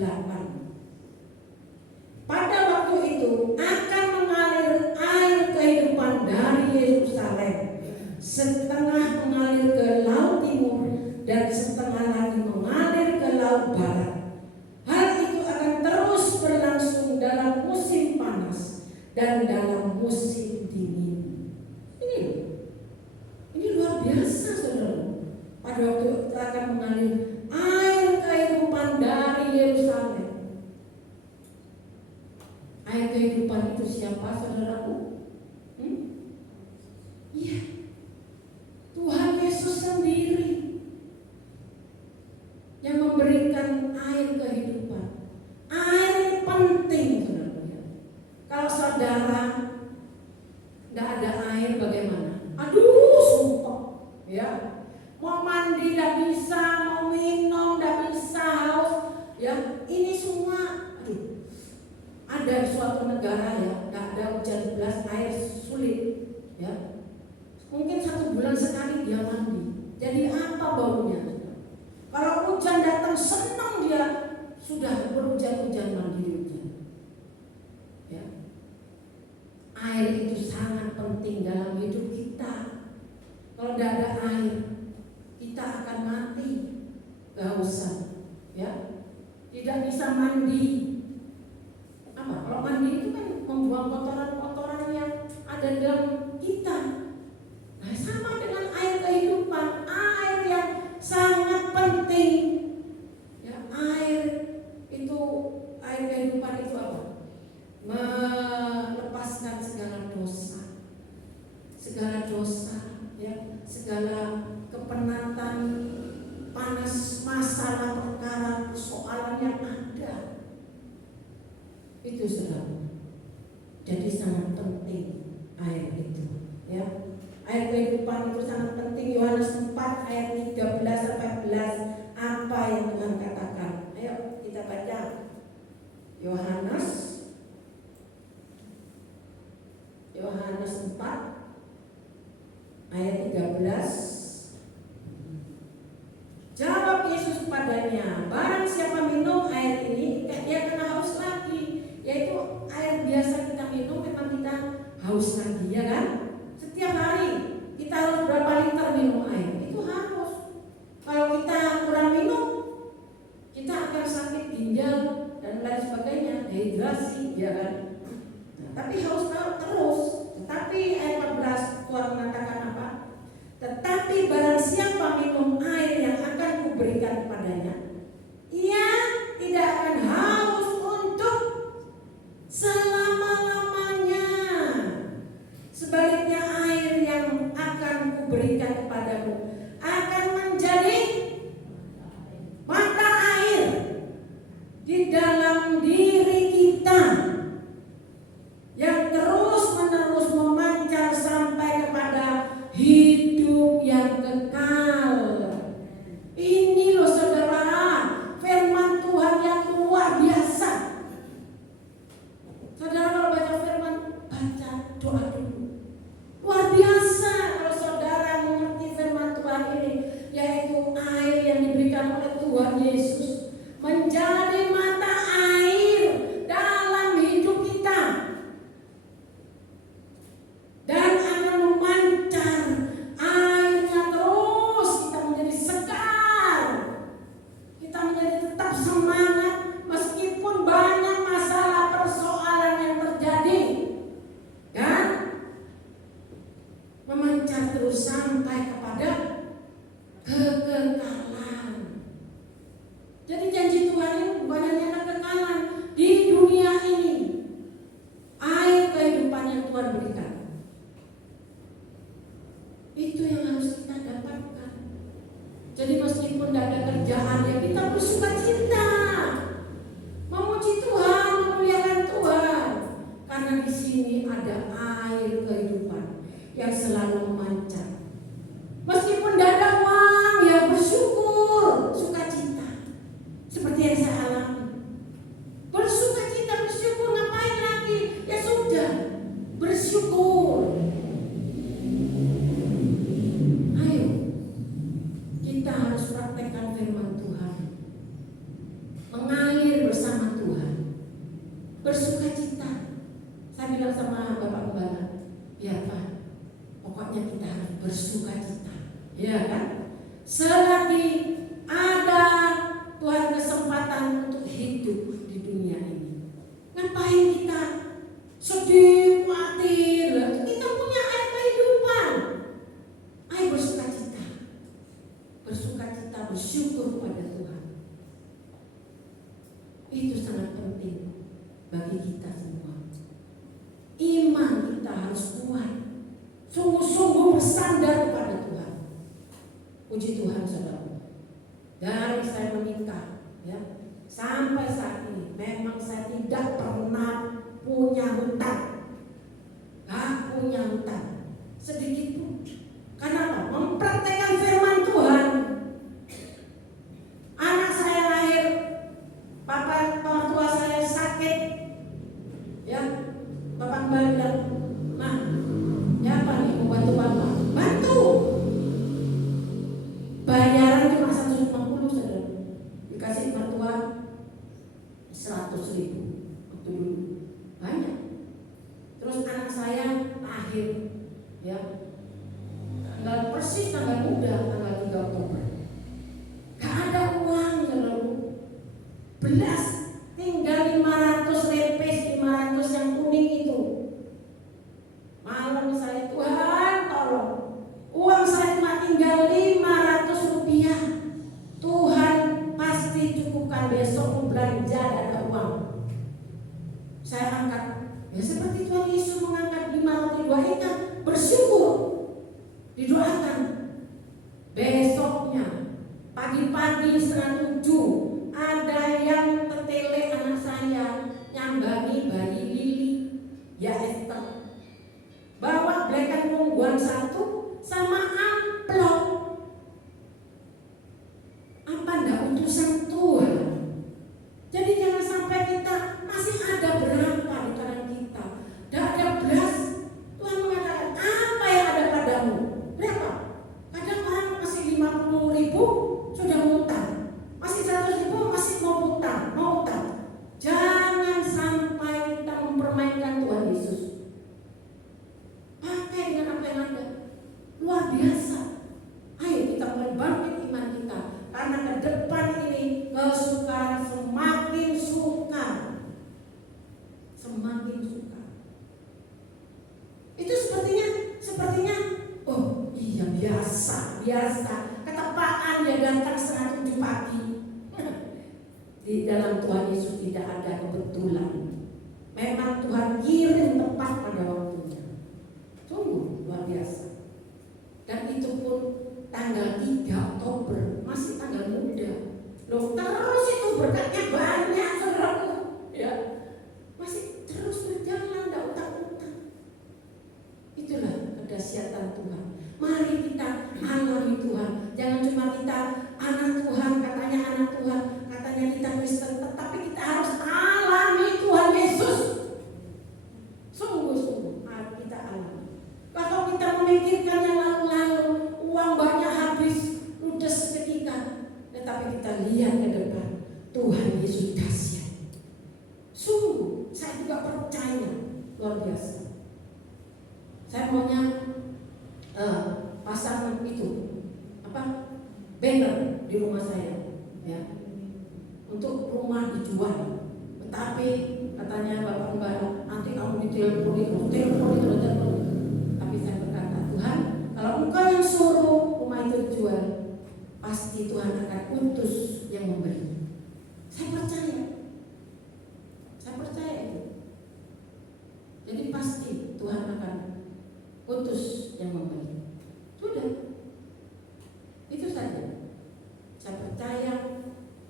8. Pada waktu itu akan mengalir air kehidupan dari Yerusalem, setengah mengalir ke laut timur dan setengah lagi mengalir ke laut barat. Hal itu akan terus berlangsung dalam musim panas dan dalam musim dingin. Ini luar biasa, saudara. Pada waktu itu akan mengalir air kehidupan dari Yerusalem. Air kehidupan itu siapa, saudaraku? Iya, Tuhan Yesus sendiri yang memberikan air kehidupan. Air penting, saudara. Kalau saudara tidak ada air, bagaimana? Aduh, sumpah, ya. Mau mandi tidak bisa, mau minum tidak bisa, haus, ya. Ini semua, ada suatu negara ya, tidak ada hujan deras, air sulit, ya. Mungkin 1 bulan sekali dia mandi. Jadi apa baunya? Kalau hujan datang senang dia sudah berhujan-hujan mandi hujan. Ya. Air itu sangat penting dalam hidup kita. Kalau tidak ada air, kita akan mati kehausan. Ya. Tidak bisa mandi. Kalau mandi itu kan membuang kotoran-kotoran yang ada dalam kita. Nah, sama dengan air kehidupan, air yang sangat penting. Ya, air kehidupan itu apa? Melepaskan segala dosa, ya, segala kepenatan, panas, masalah, perkara, persoalan yang ada. Itu saudara. Jadi sangat penting air itu, ya. Air kehidupan itu sangat penting. Yohanes 4 ayat 13-14. Apa yang Tuhan katakan? Ayo kita baca. Yohanes 4 ayat 13. Jawab Yesus kepadanya, barang siapa minum air ini, dia kena haus lagi. Yaitu air biasa kita minum, memang kita haus lagi, ya kan? Setiap hari kita harus berapa liter minum air? Itu harus. Kalau kita kurang minum, kita akan sakit ginjal dan lain sebagainya, dehidrasi, ya kan? Nah, tapi haus terus. Tetapi ayat 14 Tuhan mengatakan apa? Tetapi barang siapa minum air yang akan kuberikan kepadanya, ia tidak akan haus untuk selama-lamanya. Sebaliknya air yang akan kuberikan kepadamu akan menjadi mata air di dalam diri kita yang terus-menerus memancar sampai kepada hidup yang kekal. Ini loh saudara, firman Tuhan yang luar biasa. Saudara kalau baca firman, baca doa dulu. Luar biasa kalau saudara mengerti firman Tuhan ini, yaitu air yang diberikan oleh Tuhan Yesus menjadi mata air dalam hidup kita dan akan memancar airnya terus. Kita menjadi segar, kita menjadi tetap semangat meskipun banyak masalah persoalan yang terjadi, kan? Memancar terus sampai kepada kekekalan. Jadi janji Tuhan ini bukan hanya kekekalan di dunia ini, air kehidupan yang Tuhan berikan. Itu yang harus kita dapatkan. Jadi meskipun tidak ada kerjaan, ya kita bersuka cita, memuji Tuhan, memuliakan Tuhan, karena di sini ada air kehidupan yang selalu memancar. Meskipun tidak ada uang, ya bersyukur, sukacita, seperti yang saya alami. Bersukacita, bersyukur, ngapain lagi? Ya sudah, bersyukur. Ayo, kita harus praktekkan firman Tuhan, mengalir bilang sama Bapak Gembala, ya Pak, pokoknya kita harus bersuka cita, ya kan? Selagi ada Tuhan kesempatan untuk hidup di dunia ini, ngapain kita sedih, khawatir? Kita punya air kehidupan. Ayo bersuka cita, bersyukur pada Tuhan. Itu sangat penting bagi kita semua. Iman kita harus kuat, sungguh-sungguh bersandar kepada Tuhan. Puji Tuhan, saudara. Dari saya menikah, ya, sampai saat ini memang saya tidak pernah punya hutang, gak punya hutang sedikit pun. Kenapa? Mempraktekkan firman Tuhan. Anak saya lahir, papa tua saya sakit, ya, Bapak Mbak bilang, "Mak, ya apa nih mau bantu Bapak?" Bantu. Bayaran cuma 150, saudara. Dikasih mertua 100.000 waktu dulu, banyak. Terus anak saya lahir, ya, tanggal muda, tanggal 3 Oktober. Gak ada uang, saudara. Belas, tinggal 500 lepes, 500 yang kuning itu. Malam saya, Tuhan tolong, uang saya cuma tinggal 500 rupiah. Tuhan pasti cukupkan, besok mau belanja ada uang. Saya angkat, ya seperti Tuhan Yesus mengangkat 5 roti 2 ikan, bersyukur, didoakan. Besoknya pagi-pagi 6:30 ada yang tetele anak saya nyambangi bayi Lili, ya Esther, bawa belekan pungguan 1 sama amplop. Apa ndak utusan Tuhan? Jadi jangan sampai kita masih ada berapa di tangan kita, tidak ada belas. Tuhan mengatakan, apa yang ada padamu? Berapa? Kadang orang masih 50.000 sudah ngutang, masih 100.000 masih mau utang. Jangan sampai kita mempermainkan Tuhan Yesus. Pakai dengan apa yang ada, luar biasa. Ayo kita mulai bangkit iman kita, karena ke depan ini kesukaan semakin sukar. Itu sepertinya, oh iya biasa. Ketepaan dia datang 7:30 pagi. Di dalam Tuhan Yesus tidak ada kebetulan. Memang Tuhan kirim tepat pada waktunya. Sungguh luar biasa. Dan itu pun tanggal 3 Oktober, masih tanggal muda. Loh, terus itu berkatnya banyak, saudaraku, ya. Masih terus berjalan, tidak utang-utang. Itulah kedahsyatan Tuhan. Mari kita alami Tuhan. Jangan cuma kita anak Tuhan, katanya kita Kristen, tetapi kita harus alami Tuhan Yesus. Sungguh-sungguh harus kita alami. Kalau kita memikirkan yang lalu-lalu, uang banyak habis, ludes seketika, tetapi kita lihat ke depan, Tuhan Yesus dahsyat. Sungguh, saya juga percaya luar biasa. Saya maunya pasang itu banner di rumah saya, ya, untuk rumah dijual. Tetapi katanya Bapak Gembala, nanti kamu ditelepon. Tapi saya berkata, Tuhan, kalau Engkau yang suruh rumah itu dijual, pasti Tuhan akan utus yang membeli. Saya percaya itu. Jadi pasti Tuhan akan utus yang membeli. Sudah, itu saja. Saya percaya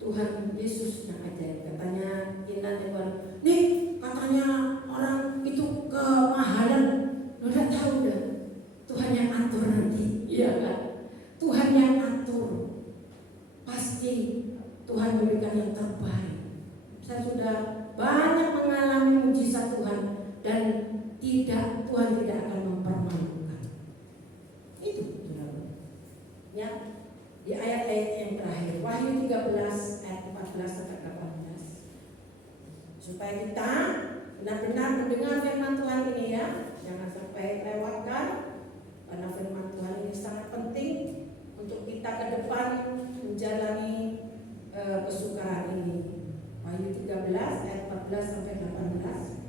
Tuhan Yesus yang ajaib. Katanya Intan Tuhan, nih katanya orang itu kemahalan. Lo udah tahu dah, Tuhan yang atur nanti, iya kan? Tuhan yang atur. Pasti Tuhan memberikan yang terbaik. Saya sudah banyak mengalami mujizat Tuhan, dan Tuhan tidak akan mempermalukan. Itu, ya. Di ayat-ayat yang terakhir, Wahyu 13 ayat 14 sampai 18, supaya kita benar-benar mendengar firman Tuhan ini ya, jangan sampai lewatkan, karena firman Tuhan ini sangat penting untuk kita ke depan menjalani kesukaran ini. Wahyu 13 ayat 14 sampai 18.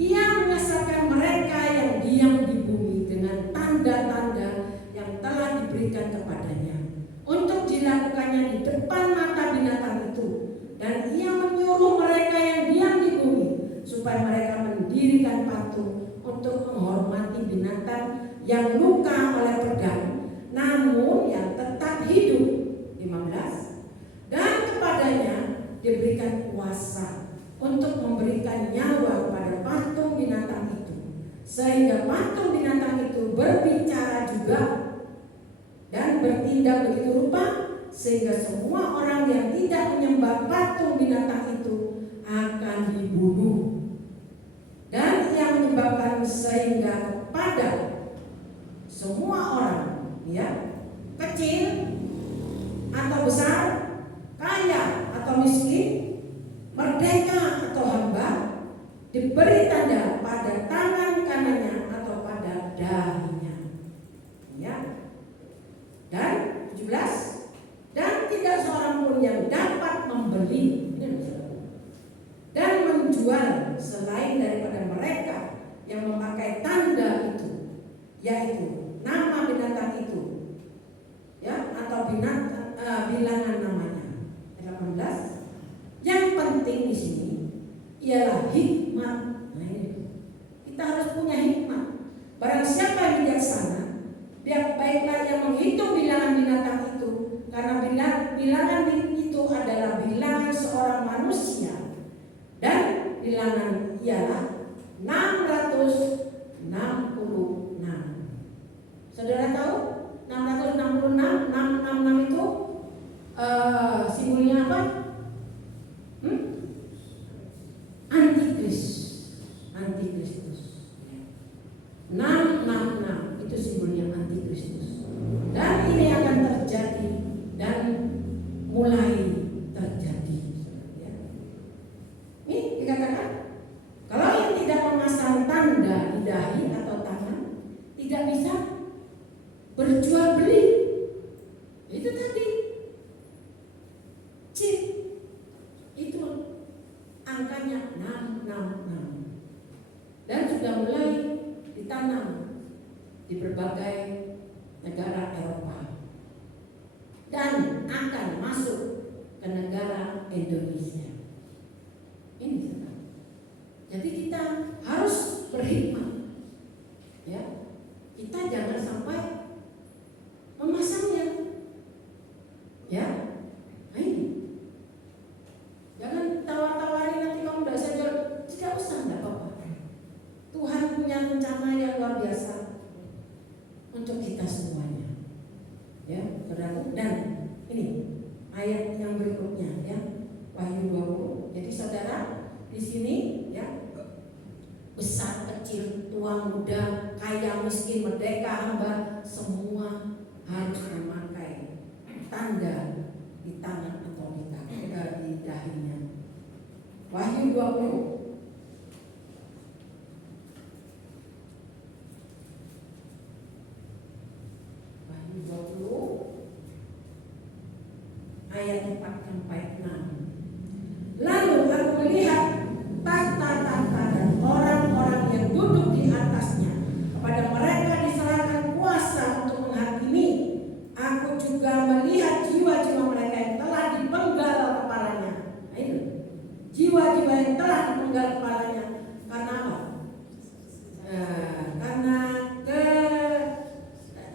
Ia menyesalkan mereka yang diam di bumi dengan tanda-tanda yang telah diberikan kepadanya untuk dilakukannya di depan mata binatang itu, dan ia menyuruh mereka yang diam di bumi supaya mereka mendirikan patung untuk menghormati binatang yang luka oleh pedang namun yang tetap hidup. 15. Dan kepadanya diberikan kuasa untuk memberikan nyawa kepada patung binatang itu, sehingga patung binatang itu berbicara juga dan bertindak begitu rupa, sehingga semua orang yang tidak menyembah patung binatang itu akan dibunuh. Dan yang menyebabkan sehingga kepada semua orang, ya, kecil atau besar, kaya atau miskin, merdeka atau hamba, diberi tanda pada tangan kanannya atau pada dahinya. Ya. Dan 17, dan tidak seorang pun yang dapat membeli dan menjual selain daripada mereka yang memakai tanda itu, yaitu nama binatang itu, ya, atau bilangan namanya. 18. Yang penting di sini ialah hikmat. Nah, ini kita harus punya hikmat. Barang siapa yang bijaksana, baiklah yang menghitung bilangan binatang itu, karena bilangan itu adalah bilangan seorang manusia, dan bilangan ialah 666. Saudara tahu 666, 666 itu simbolnya apa? Antikristus. 666 itu simbolnya antikristus. Dan ini akan terjadi dan mulai terjadi. Ini dikatakan kalau yang tidak memasang tanda di dahi atau tangan tidak bisa berjual beli. Itu tadi chip itu angkanya 666 dan sudah mulai ditanam di berbagai negara Eropa dan akan masuk ke negara Indonesia. Ini sekarang. Jadi kita harus berhikmat, ya. Kita jangan sampai memasangnya, ya. Nah, ini jangan tawar-tawarin nanti kamu tidak bisa jual. Tidak usah, tidak apa-apa. Tuhan punya rencana yang luar biasa untuk kita semuanya, ya, saudara. Dan ini ayat yang berikutnya, ya, Wahyu 20. Jadi saudara di sini, ya, besar kecil, tua muda, kaya miskin, merdeka hamba, semua harus memakai tanda di tangan atau di dahinya. Wahyu 20. Wahyu 20 ayat 4 sampai 6. Lalu aku melihat tahta-tahta dan orang-orang yang duduk di atasnya. Kepada mereka diserahkan kuasa untuk menghakimi. Aku juga melihat jiwa-jiwa mereka yang telah dipenggal kepalanya. Nah, itu jiwa-jiwa yang telah dipenggal kepalanya. Karena apa? Karena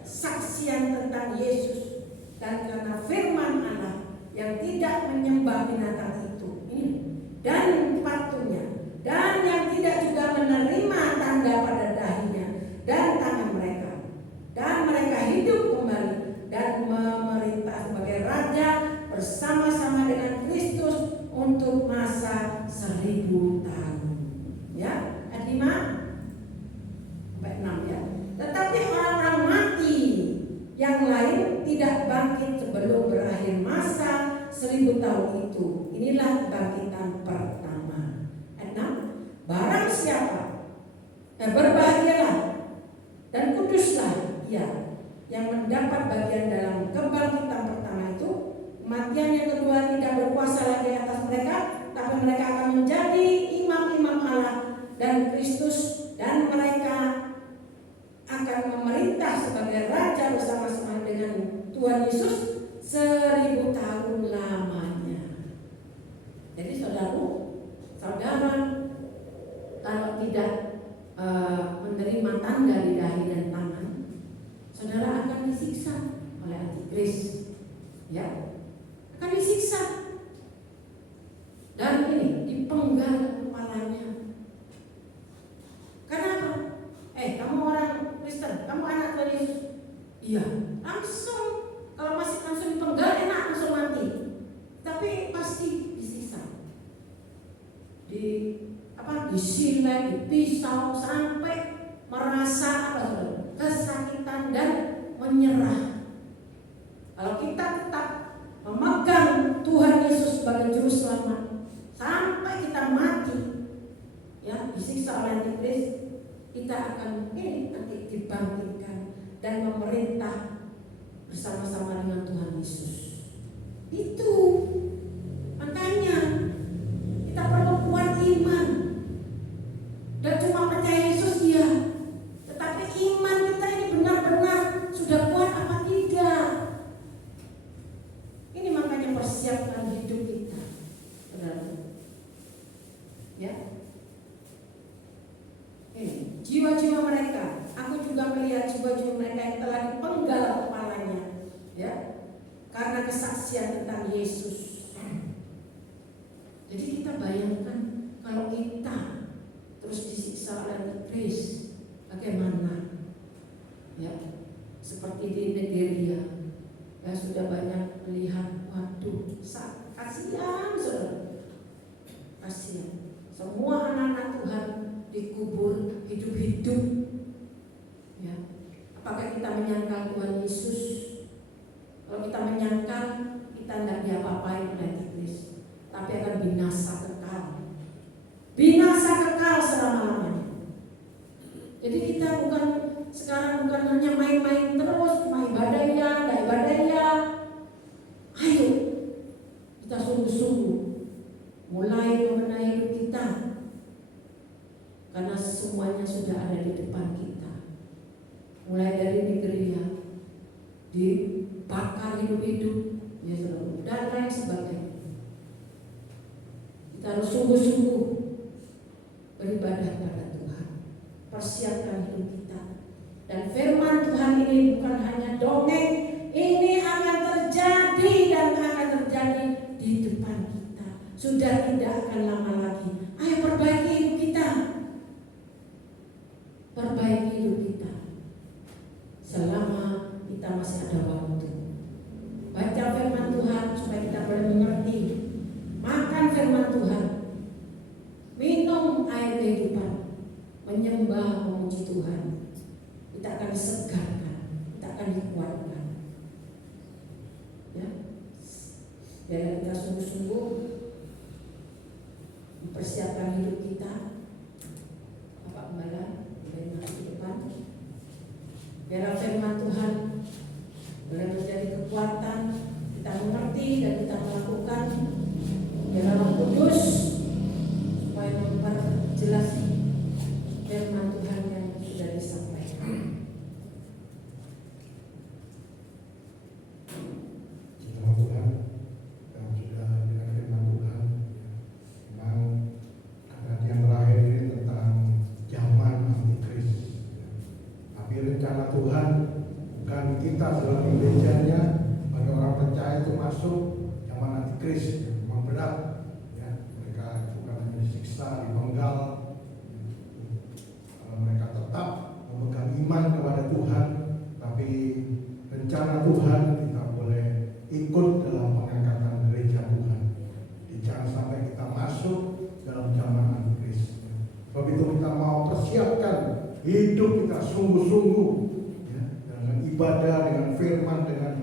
kesaksian tentang Yesus dan karena firman Allah yang tidak menyembah binatang itu. Ini dan patungnya, dan yang tidak juga menerima tanda pada dahinya dan tangan mereka, dan mereka hidup kembali dan memerintah sebagai raja bersama-sama dengan Kristus untuk masa 1000 tahun. Ya, ayat 5 sampai 6, ya. Tetapi orang-orang mati yang lain tidak bangkit sebelum berakhir masa 1000 tahun itu. Inilah kebangkitan pertama. Ayat 6. mendapat bagian dalam kebangkitan pertama itu, kematian yang kedua tidak berkuasa lagi atas mereka, tapi mereka akan menjadi imam-imam Allah dan Kristus, dan mereka akan memerintah sebagai raja bersama-sama dengan Tuhan Yesus 1000 tahun lamanya. Jadi saudara, kalau tidak menerima tanda di dahi dan tangan, saudara akan disiksa oleh antikris, ya, akan disiksa, dan ini dipenggal kepalanya. Kenapa? Kamu orang Kristen, kamu anak Tuhan Yesus. Iya, langsung. Kalau masih langsung dipenggal enak, langsung mati. Tapi pasti disiksa. Disilai, dipisau sampai merasa kesakitan dan menyerah. Kalau kita tetap memegang Tuhan Yesus sebagai juru selamat sampai kita mati, ya, disiksa oleh antikris, kita akan nanti dibangkitkan dan memerintah bersama-sama dengan Tuhan Yesus. Itu makanya kita perlu kuat iman. Dan cuma percaya Yesus ya, tetapi iman kita ini benar-benar sudah kuat apa tidak? Ini makanya persiapkan hidup kita, saudara. Ya, ini jiwa-jiwa mereka. Aku juga melihat jiwa-jiwa mereka yang telah dipenggal kepalanya, ya, karena kesaksian tentang Yesus. Jadi kita bayangkan kalau kita terus disiksa oleh antikris, bagaimana? Ya, seperti di Nigeria, ya, sudah banyak melihat, waduh, kasihan, saudara, kasihan. Semua anak-anak Tuhan dikubur hidup-hidup. Ya, apakah kita menyangkal Tuhan Yesus? Kalau kita menyangkal, kita tidak diapa-apain oleh antikris, tapi akan binasa kekal. Binasa kekal selama-lamanya. Jadi kita sekarang bukan hanya main-main terus, cuma ibadah ya. Ayo kita sungguh-sungguh mulai membenahi hidup kita, karena semuanya sudah ada di depan kita. Mulai dari Nigeria dibakar hidup-hidup, ya saudara, dan lain sebagainya. Kita harus sungguh-sungguh beribadah pada Tuhan, persiapkan hidup kita. Dan firman Tuhan ini bukan hanya dongeng, ini akan terjadi dan akan terjadi di depan kita. Sudah tidak akan lama lagi. Ayo perbaiki hidup kita, perbaiki hidup kita selama kita masih ada waktu. Baca firman Tuhan supaya kita boleh mengerti. Makan firman Tuhan, minum air kehidupan, menyembah, memuji Tuhan. Kita akan disegarkan, kita akan dikuatkan. Ya, biar kita sungguh-sungguh mempersiapkan hidup kita. Bapak Gembala, boleh masuk ke depan. Biar firman Tuhan boleh menjadi kekuatan, kita mengerti dan kita melakukan. Biar Roh Kudus supaya memperjelas firman Tuhan yang sudah disampaikan. Terima Tuhan, yang sudah dengan firman Tuhan. Memang karena yang terakhir ini tentang zaman antikris. Tapi rencana Tuhan bukan kita sebagai gerejanya, bagi orang percaya itu masuk zaman antikris. Memang berat, ya. Mereka bukan hanya disiksa, dipenggal. Kalau mereka tetap memegang iman kepada Tuhan, tapi rencana Tuhan kita boleh ikut dalam pengangkatan gereja Tuhan. Jangan sampai kita masuk dalam zaman antikris. Sebab itu kita mau persiapkan hidup kita sungguh-sungguh, ya, dengan ibadah, dengan firman, dengan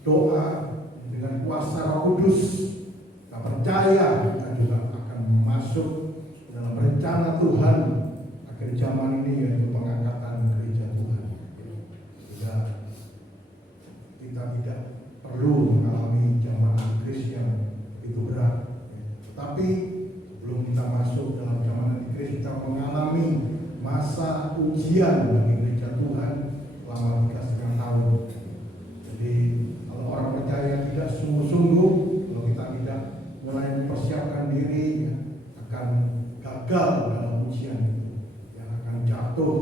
doa, dengan kuasa Roh Kudus. Kita percaya kita juga akan masuk dalam rencana Tuhan akhir zaman ini, yaitu pengangkatan gereja Tuhan. Juga ujian bagi gereja Tuhan selama 3,5 tahun. Jadi kalau orang percaya tidak sungguh-sungguh, kalau kita tidak mulai mempersiapkan diri, ya, akan gagal dalam ujian itu, yang akan jatuh,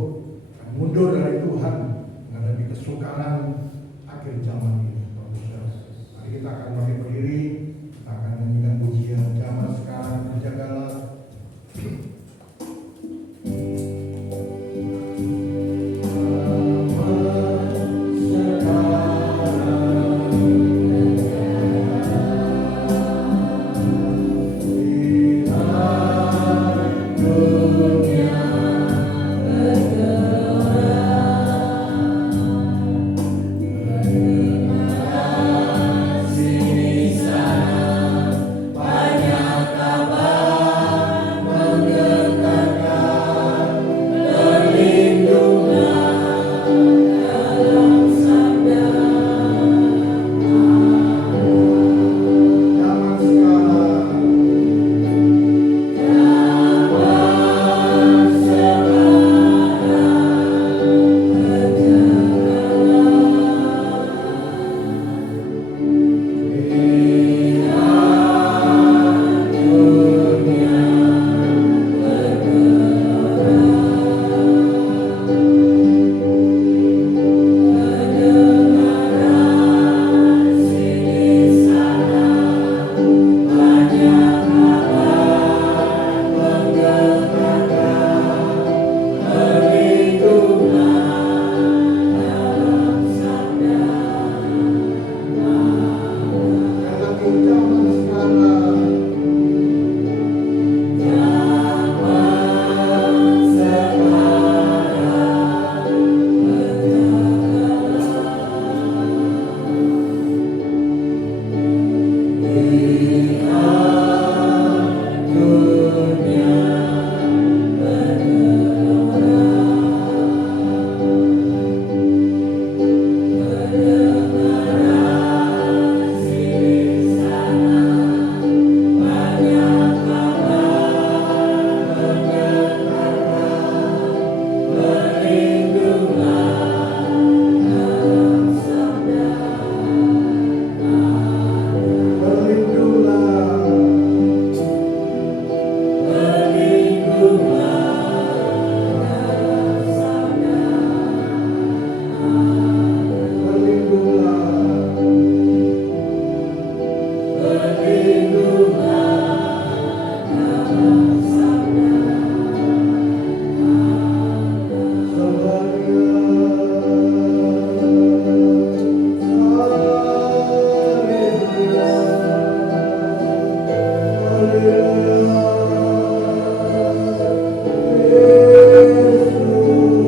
akan mundur dari Tuhan, menghadapi kesukaran akhir zaman ini. Mari kita akan berdiri.